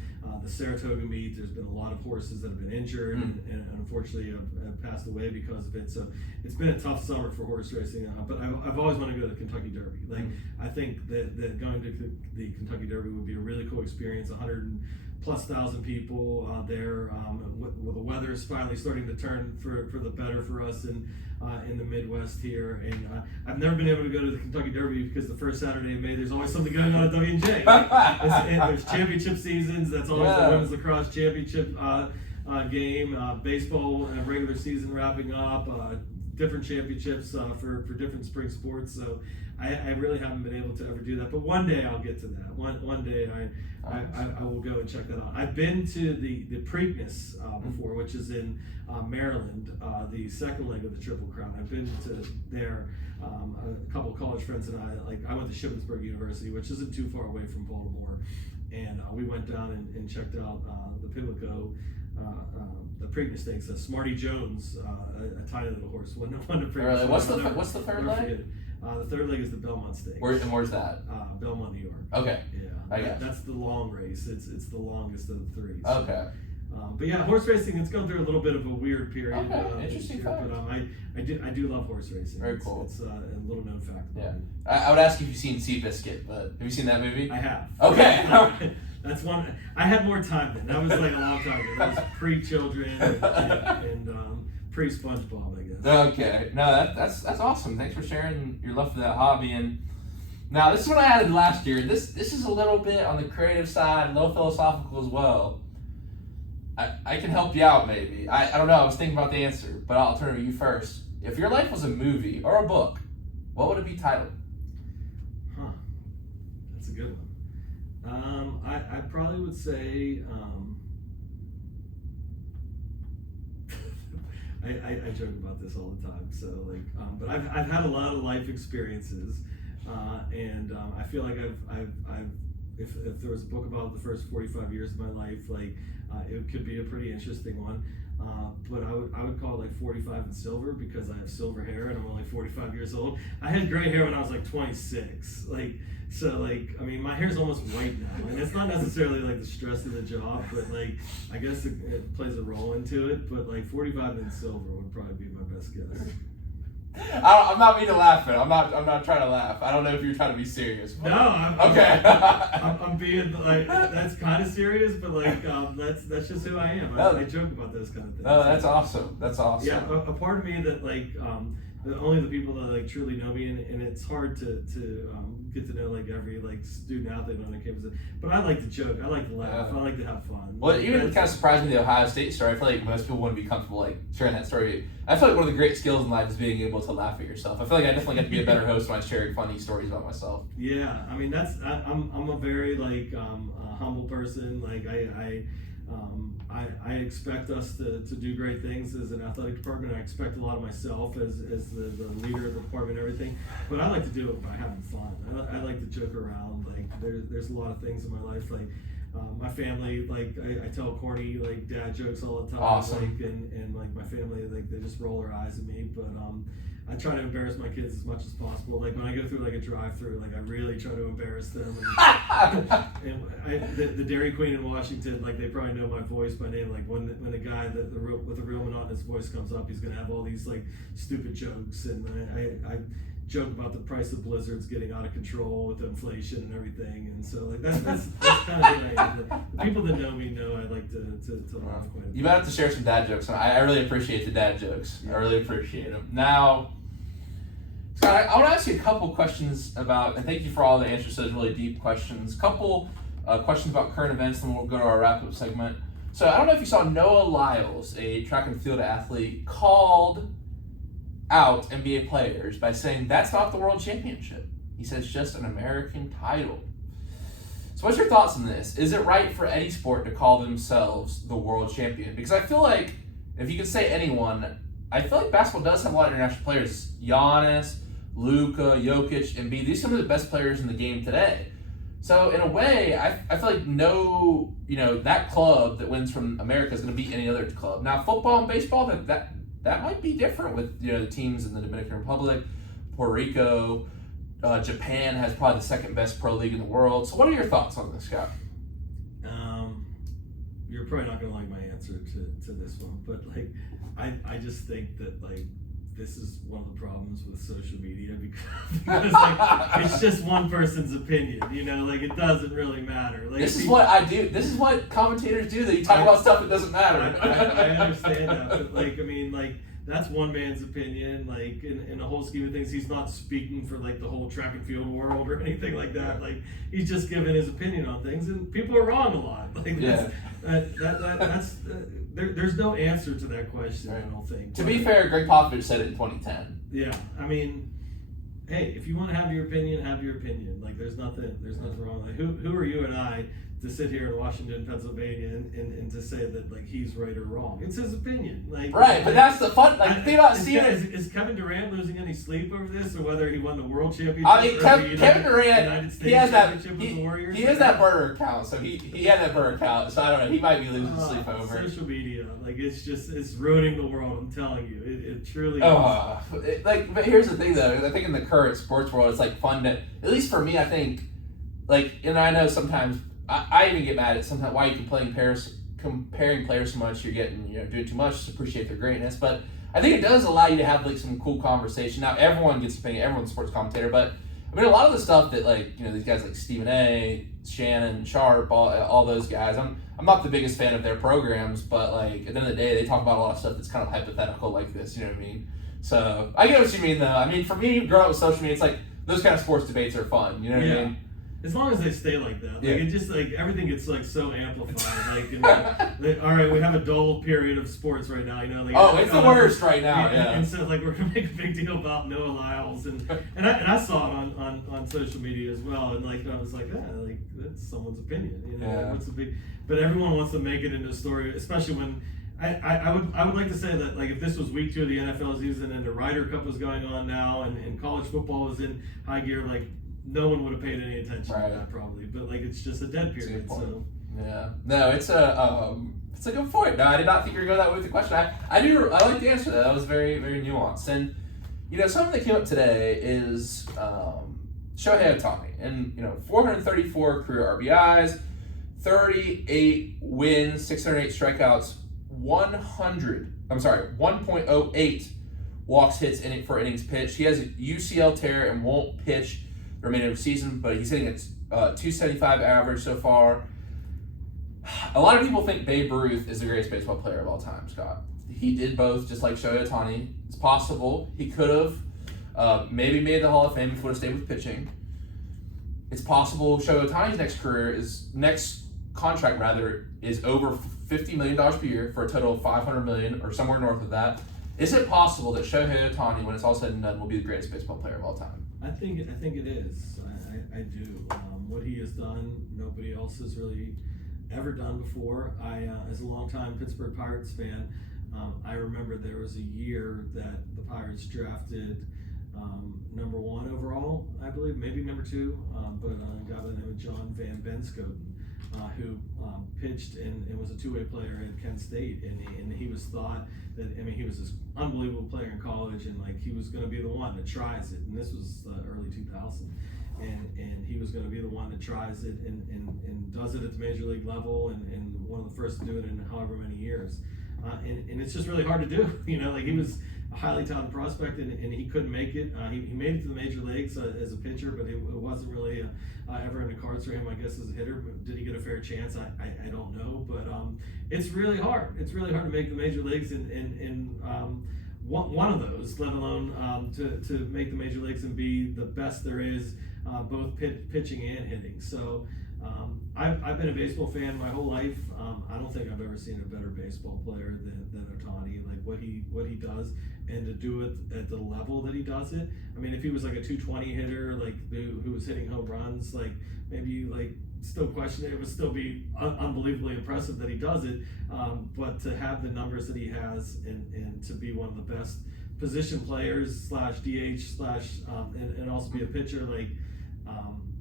the Saratoga meet. There's been a lot of horses that have been injured and unfortunately have passed away because of it. So it's been a tough summer for horse racing. But I've always wanted to go to the Kentucky Derby. Like, I think that going to the Kentucky Derby would be a really cool experience. 100,000+ people there. With the weather is finally starting to turn for the better for us in the Midwest here. And I've never been able to go to the Kentucky Derby because the first Saturday in May, there's always something going on at WJ. There's championship seasons. That's always the women's lacrosse championship game, baseball regular season wrapping up, different championships for different spring sports. So I really haven't been able to ever do that. But one day I'll get to that. One day I will go and check that out. I've been to the Preakness before, which is in Maryland, the second leg of the Triple Crown. I've been to there. A couple of college friends and I went to Shippensburg University, which isn't too far away from Baltimore, and we went down and checked out the Pimlico, the Preakness Stakes. Smarty Jones, a tiny little horse, won the Preakness. What's the third leg? The third leg is the Belmont Stakes. Where's that? Belmont, New York. Okay. Yeah, that's the long race. It's the longest of the three. So. Okay. But yeah, horse racing, it's gone through a little bit of a weird period. Okay, interesting fact. But I do love horse racing. Very cool. It's a little known fact. Yeah. I would ask if you've seen Seabiscuit, but have you seen that movie? I have. Okay. That's one. I had more time then. That was like a long time ago. That was pre-children and pre-SpongeBob, I guess. Okay. No, that's awesome. Thanks for sharing your love for that hobby. And now this is what I added last year. This is a little bit on the creative side, a little philosophical as well. I can help you out maybe. I don't know. I was thinking about the answer, but I'll turn to you first. If your life was a movie or a book, what would it be titled? Huh. That's a good one. I probably would say. I joke about this all the time. So but I've had a lot of life experiences, and I feel like if there was a book about the first 45 years of my life, it could be a pretty interesting one. But I would call it 45 in silver, because I have silver hair and I'm only 45 years old. I had gray hair when I was 26. I mean, my hair's almost white now, and it's not necessarily the stress of the job, but I guess it plays a role into it. But 45 in silver would probably be my best guess. I'm not meaning to laugh, man. I'm not trying to laugh. I don't know if you're trying to be serious. No, I'm okay. I'm being that's kind of serious, but that's just who I am. I joke about those kind of things. Oh, that's awesome. That's awesome. Yeah, a part of me that only the people that truly know me, and it's hard to get to know every student athlete on the campus. But I like to joke. I like to laugh. I like to have fun. Well, even kind of surprised me, the Ohio State story. I feel like most people wouldn't be comfortable sharing that story. I feel like one of the great skills in life is being able to laugh at yourself. I feel like I definitely get to be a better host when I share funny stories about myself. Yeah, I mean I'm a very humble person. I expect us to do great things as an athletic department. I expect a lot of myself as the leader of the department and everything. But I like to do it by having fun. I like to joke around. There's a lot of things in my life. My family, I tell corny dad jokes all the time. Awesome. And my family, they just roll their eyes at me. But I try to embarrass my kids as much as possible. When I go through a drive-through, I really try to embarrass them. And the Dairy Queen in Washington, they probably know my voice by name. When the guy with a real monotonous voice comes up, he's gonna have all these stupid jokes, and I joke about the price of blizzards getting out of control with inflation and everything. And so that's kind of who I am. The people that know me know I like to laugh quite a bit. You might have to share some dad jokes. I really appreciate the dad jokes. I really appreciate them. Now, Scott, I want to ask you a couple questions about, and thank you for all the answers to those really deep questions. Couple questions about current events, and then we'll go to our wrap-up segment. So I don't know if you saw Noah Lyles, a track and field athlete, called out NBA players by saying that's not the world championship. He says just an American title. So what's your thoughts on this? Is it right for any sport to call themselves the world champion? Because I feel like if you could say anyone, I feel like basketball does have a lot of international players. Giannis, Luka, Jokic, Embiid. These are some of the best players in the game today. So in a way, I feel like that club that wins from America is going to beat any other club. Now football and baseball, that might be different with the teams in the Dominican Republic, Puerto Rico, Japan has probably the second best pro league in the world. So what are your thoughts on this, Scott? You're probably not going to like my answer to this one, but I just think that this is one of the problems with social media because it's just one person's opinion, it doesn't really matter. This is what I do. This is what commentators do. They talk about stuff that doesn't matter. I understand that, but that's one man's opinion. In the whole scheme of things, he's not speaking for the whole track and field world or anything like that. He's just giving his opinion on things, and people are wrong a lot. there's no answer to that question. I don't think. To be fair, Greg Popovich said it in 2010. Yeah, I mean, hey, if you want to have your opinion, have your opinion. Like, there's nothing wrong with it. Who are you and I to sit here in Washington, Pennsylvania, and to say that like he's right or wrong? It's his opinion. Like, right, but that's the fun. Like, think about is Kevin Durant losing any sleep over this, or whether he won the World Championship? I mean, Kevin Durant, he has that. With the Warriors? He has that burner account, so he had that burner account. So I don't know. He might be losing sleep over social media. Like, it's ruining the world. I'm telling you, it truly. But here's the thing though. I think in the current sports world, it's like fun to, at least for me, I think, like, and I know sometimes I even get mad at sometimes why you comparing players so much. You're getting, doing too much to appreciate their greatness. But I think it does allow you to have like some cool conversation. Now everyone gets opinion, everyone's a sports commentator, but I mean a lot of the stuff that like these guys like Stephen A, Shannon Sharp, all those guys. I'm not the biggest fan of their programs, but like at the end of the day, they talk about a lot of stuff that's kind of hypothetical like this. You know what I mean? So I get what you mean though. I mean, for me, growing up with social media, it's like those kind of sports debates are fun. You know what I mean? As long as they stay like that, like it just like everything gets like so amplified. Like, all right, we have a dull period of sports right now. Like, it's the worst right now. Yeah. And so like we're gonna make a big deal about Noah Lyles, and I saw it on social media as well, and like I was like, like that's someone's opinion. Like, what's the big? But everyone wants to make it into a story, especially when. I would like to say that like if this was week 2 of the NFL season and the Ryder Cup was going on now and college football was in high gear, like no one would have paid any attention to that probably. But like it's just a dead period. So yeah, no, it's a good point. No, I did not think you were going that way with the question. I like the answer to that. That was very very nuanced. And something that came up today is Shohei Ohtani, and 434 career RBIs, 38 wins, 608 strikeouts. 1.08 walks, hits for innings pitched. He has a UCL tear and won't pitch the remainder of the season, but he's hitting a 275 average so far. A lot of people think Babe Ruth is the greatest baseball player of all time, Scott. He did both, just like Shohei Ohtani. It's possible he could have maybe made the Hall of Fame if he would have stayed with pitching. It's possible Shohei Ohtani's next contract is over $50 million per year for a total of $500 million or somewhere north of that. Is it possible that Shohei Ohtani, when it's all said and done, will be the greatest baseball player of all time? I think it is. I do. What he has done, nobody else has really ever done before. As a longtime Pittsburgh Pirates fan, I remember there was a year that the Pirates drafted number 1 overall, I believe, maybe number 2, but a guy by the name of John Van Benskoten. Who pitched and was a two-way player at Kent State, and he was thought that he was this unbelievable player in college, and like he was going to be the one that tries it, and this was early 2000, and he was going to be the one that tries it and does it at the major league level, and one of the first to do it in however many years, and it's just really hard to do. Like he was a highly talented prospect, and he couldn't make it. He made it to the major leagues as a pitcher, but it wasn't really ever in the cards for him, I guess, as a hitter. But did he get a fair chance? I don't know. But it's really hard. It's really hard to make the major leagues in one of those, let alone to make the major leagues and be the best there is, both pitching and hitting. So I've been a baseball fan my whole life. I don't think I've ever seen a better baseball player than Ohtani. Like what he does, and to do it at the level that he does it. I mean, if he was like a 220 hitter, like who was hitting home runs, like maybe like still question it. It would still be unbelievably impressive that he does it. But to have the numbers that he has, and to be one of the best position players / DH / and also be a pitcher, like.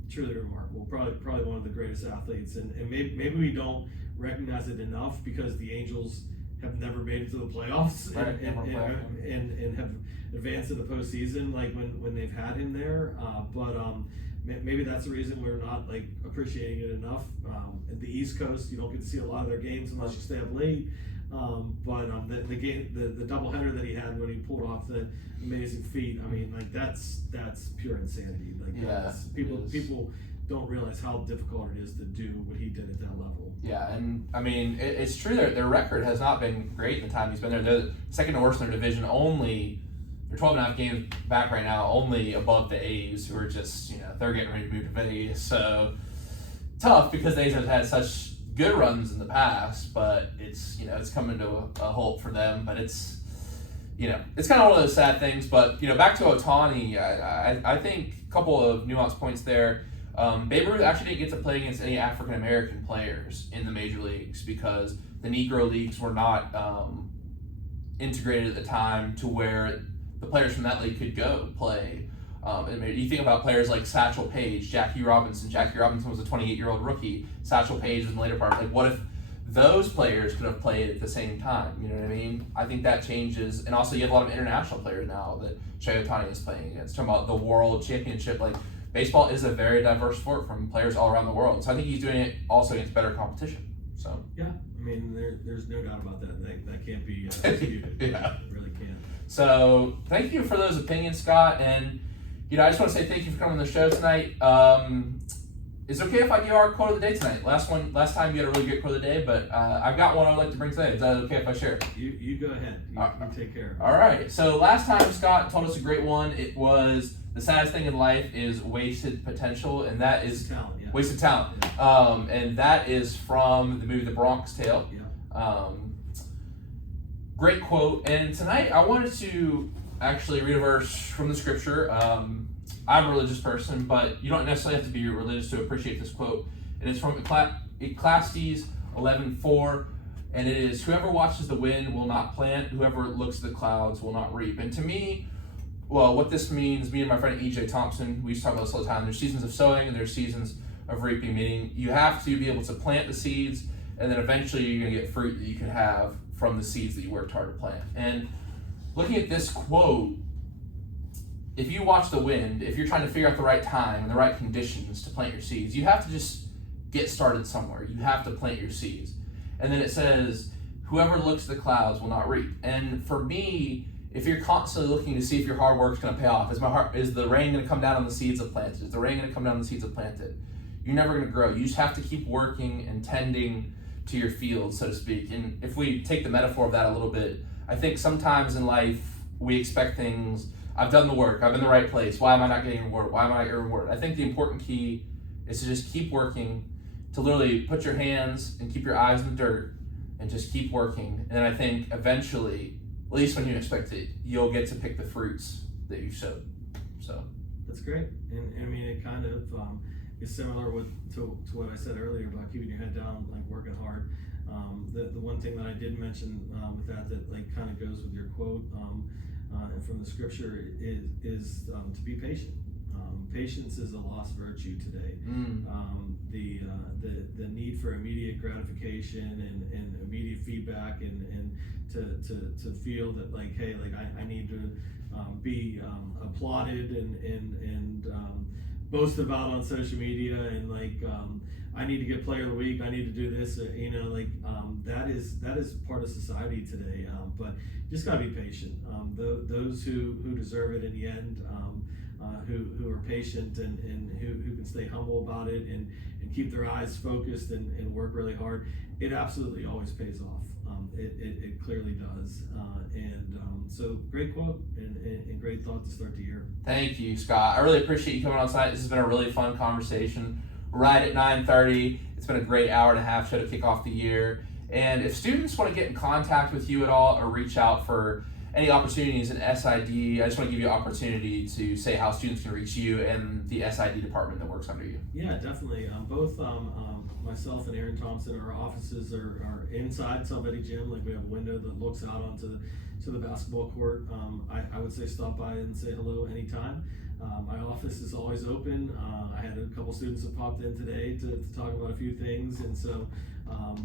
Truly remarkable. Probably one of the greatest athletes, and maybe we don't recognize it enough because the Angels have never made it to the playoffs, right, and have advanced to the postseason like when they've had him there. But maybe that's the reason we're not like appreciating it enough. At the East Coast, you don't get to see a lot of their games unless you stay up late. But the game, the doubleheader that he had when he pulled off the amazing feat, I mean, like that's pure insanity. Like people don't realize how difficult it is to do what he did at that level. Yeah, and I mean it's true. Their record has not been great in the time he's been there. They're second to worst in their division. They're 12.5 games back right now, only above the A's, who are just they're getting ready to move to Vegas. So tough because the A's have had such good runs in the past, but it's it's coming to a halt for them. But it's it's kind of one of those sad things. But back to Ohtani, I think a couple of nuanced points there. Babe Ruth actually didn't get to play against any African American players in the major leagues because the Negro leagues were not integrated at the time to where the players from that league could go play. You think about players like Satchel Paige, Jackie Robinson. Jackie Robinson was a 28-year-old rookie. Satchel Paige was in the later part. Like, what if those players could have played at the same time? You know what I mean? I think that changes. And also, you have a lot of international players now that Shohei Ohtani is playing against. Talking about the World Championship, like, baseball is a very diverse sport from players all around the world. So I think he's doing it also against better competition. So yeah, I mean, there's no doubt about that. That can't be disputed. Yeah. It really can't. So thank you for those opinions, Scott. And I just want to say thank you for coming on the show tonight. Is it okay if I give our quote of the day tonight? Last time you had a really good quote of the day, but I've got one I'd like to bring today. Is that okay if I share it? You go ahead. You take care of it. All right. So last time Scott told us a great one. It was the saddest thing in life is wasted potential, and that is talent. Yeah. Wasted talent. Yeah. And that is from the movie The Bronx Tale. Yeah. Great quote. And tonight I wanted to actually read a verse from the scripture. I'm a religious person, but you don't necessarily have to be religious to appreciate this quote. It is from Ecclesiastes 11:4, and it is, "Whoever watches the wind will not plant, whoever looks at the clouds will not reap." And to me, well, what this means, me and my friend EJ Thompson, we used to talk about this all the time. There's seasons of sowing and there's seasons of reaping, meaning you have to be able to plant the seeds, and then eventually you're going to get fruit that you can have from the seeds that you worked hard to plant. And looking at this quote, if you watch the wind, if you're trying to figure out the right time and the right conditions to plant your seeds, you have to just get started somewhere. You have to plant your seeds. And then it says, "Whoever looks at the clouds will not reap." And for me, if you're constantly looking to see if your hard work is going to pay off, is the rain going to come down on the seeds I've planted? Is the rain going to come down on the seeds I've planted? You're never going to grow. You just have to keep working and tending to your field, so to speak. And if we take the metaphor of that a little bit, I think sometimes in life we expect things. I've done the work. I'm in the right place. Why am I not getting rewarded? Why am I not getting rewarded? I think the important key is to just keep working, to literally put your hands and keep your eyes in the dirt and just keep working. And I think eventually, at least when you expect it, you'll get to pick the fruits that you sowed. So that's great. And I mean, it kind of is similar to what I said earlier about keeping your head down, like working hard. The one thing that I did mention with that like kind of goes with your quote and from the scripture is to be patient. Patience is a lost virtue today. The need for immediate gratification and immediate feedback and to feel that like, hey, like I need to be applauded and boast about on social media and like I need to get player of the week. I need to do this. That is part of society today. But you just gotta be patient. Those who deserve it in the end, who are patient and who can stay humble about it and keep their eyes focused and work really hard, it absolutely always pays off. It clearly does. So great quote and great thought to start the year. Thank you, Scott. I really appreciate you coming on tonight. This has been a really fun conversation. Right at 9:30. It's been a great hour and a half show to kick off the year. And if students want to get in contact with you at all or reach out for any opportunities in SID, I just want to give you an opportunity to say how students can reach you and the SID department that works under you. Yeah, definitely. Both myself and Aaron Thompson, our offices are inside Salvetti Gym. Like we have a window that looks out onto the basketball court. I would say stop by and say hello anytime. My office is always open. I had a couple students that popped in today to talk about a few things, and so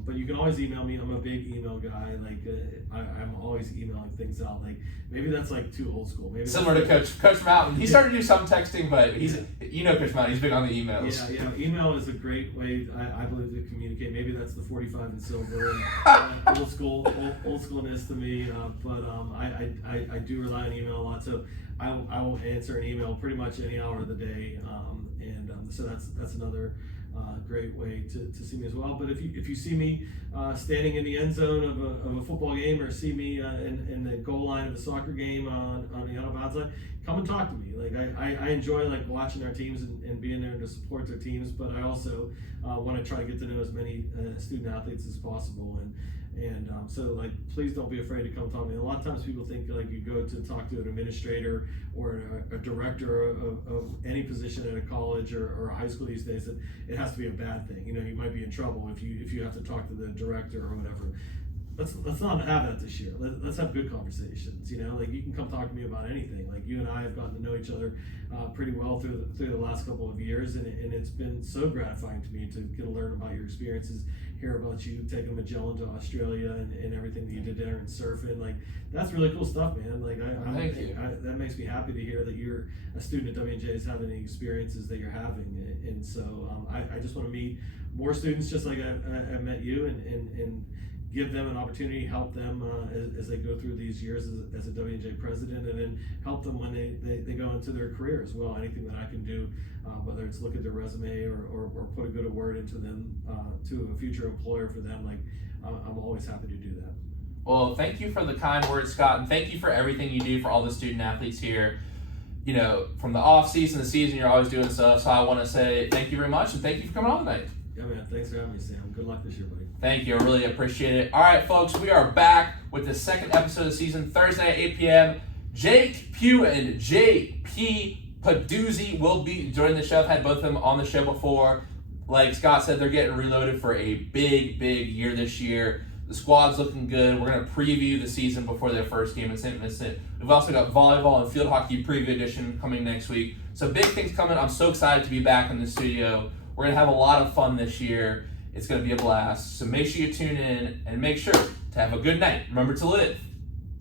but you can always email me. I'm a big email guy. Like I'm always emailing things out. Like maybe that's like too old school. Maybe similar to Coach Mountain. He started to do some texting, but Coach Mountain. He's big on the emails. Yeah. Email is a great way, I believe, to communicate. Maybe that's the 45 and silver, and old schoolness to me. But I do rely on email a lot. So I will answer an email pretty much any hour of the day. So that's another great way to see me as well. But if you see me standing in the end zone of a football game, or see me in the goal line of a soccer game on the out of bounds line, come and talk to me. Like I enjoy like watching our teams and being there to support their teams, but I also want to try to get to know as many student athletes as possible. And so like, please don't be afraid to come talk to me. A lot of times people think like you go to talk to an administrator or a director of any position at a college or a high school these days, that it has to be a bad thing. You know, you might be in trouble if you have to talk to the director or whatever. Let's not have that this year. Let's have good conversations. You know, like you can come talk to me about anything. Like you and I have gotten to know each other pretty well through the last couple of years, and it's been so gratifying to me to get to learn about your experiences, hear about you taking Magellan to Australia and everything that you did there and surfing. Like that's really cool stuff, man. Like Thank you. That makes me happy to hear that you're a student at WNJ is having the experiences that you're having, and so I just want to meet more students just like I met you and give them an opportunity, help them as they go through these years as a WNJ president, and then help them when they go into their career as well. Anything that I can do, whether it's look at their resume or put a good word into them, to a future employer for them, like I'm always happy to do that. Well, thank you for the kind words, Scott, and thank you for everything you do for all the student athletes here. You know, from the off season, the season, you're always doing stuff. So I want to say thank you very much, and thank you for coming on tonight. Yeah, man. Thanks for having me, Sam. Good luck this year, buddy. Thank you. I really appreciate it. All right, folks, we are back with the second episode of the season, Thursday at 8 p.m. Jake Pugh and J.P. Paduzzi will be joining the show. I've had both of them on the show before. Like Scott said, they're getting reloaded for a big year this year. The squad's looking good. We're going to preview the season before their first game in St. Vincent. We've also got volleyball and field hockey preview edition coming next week. So big things coming. I'm so excited to be back in the studio. We're going to have a lot of fun this year. It's going to be a blast. So make sure you tune in and make sure to have a good night. Remember to live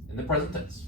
in the present tense.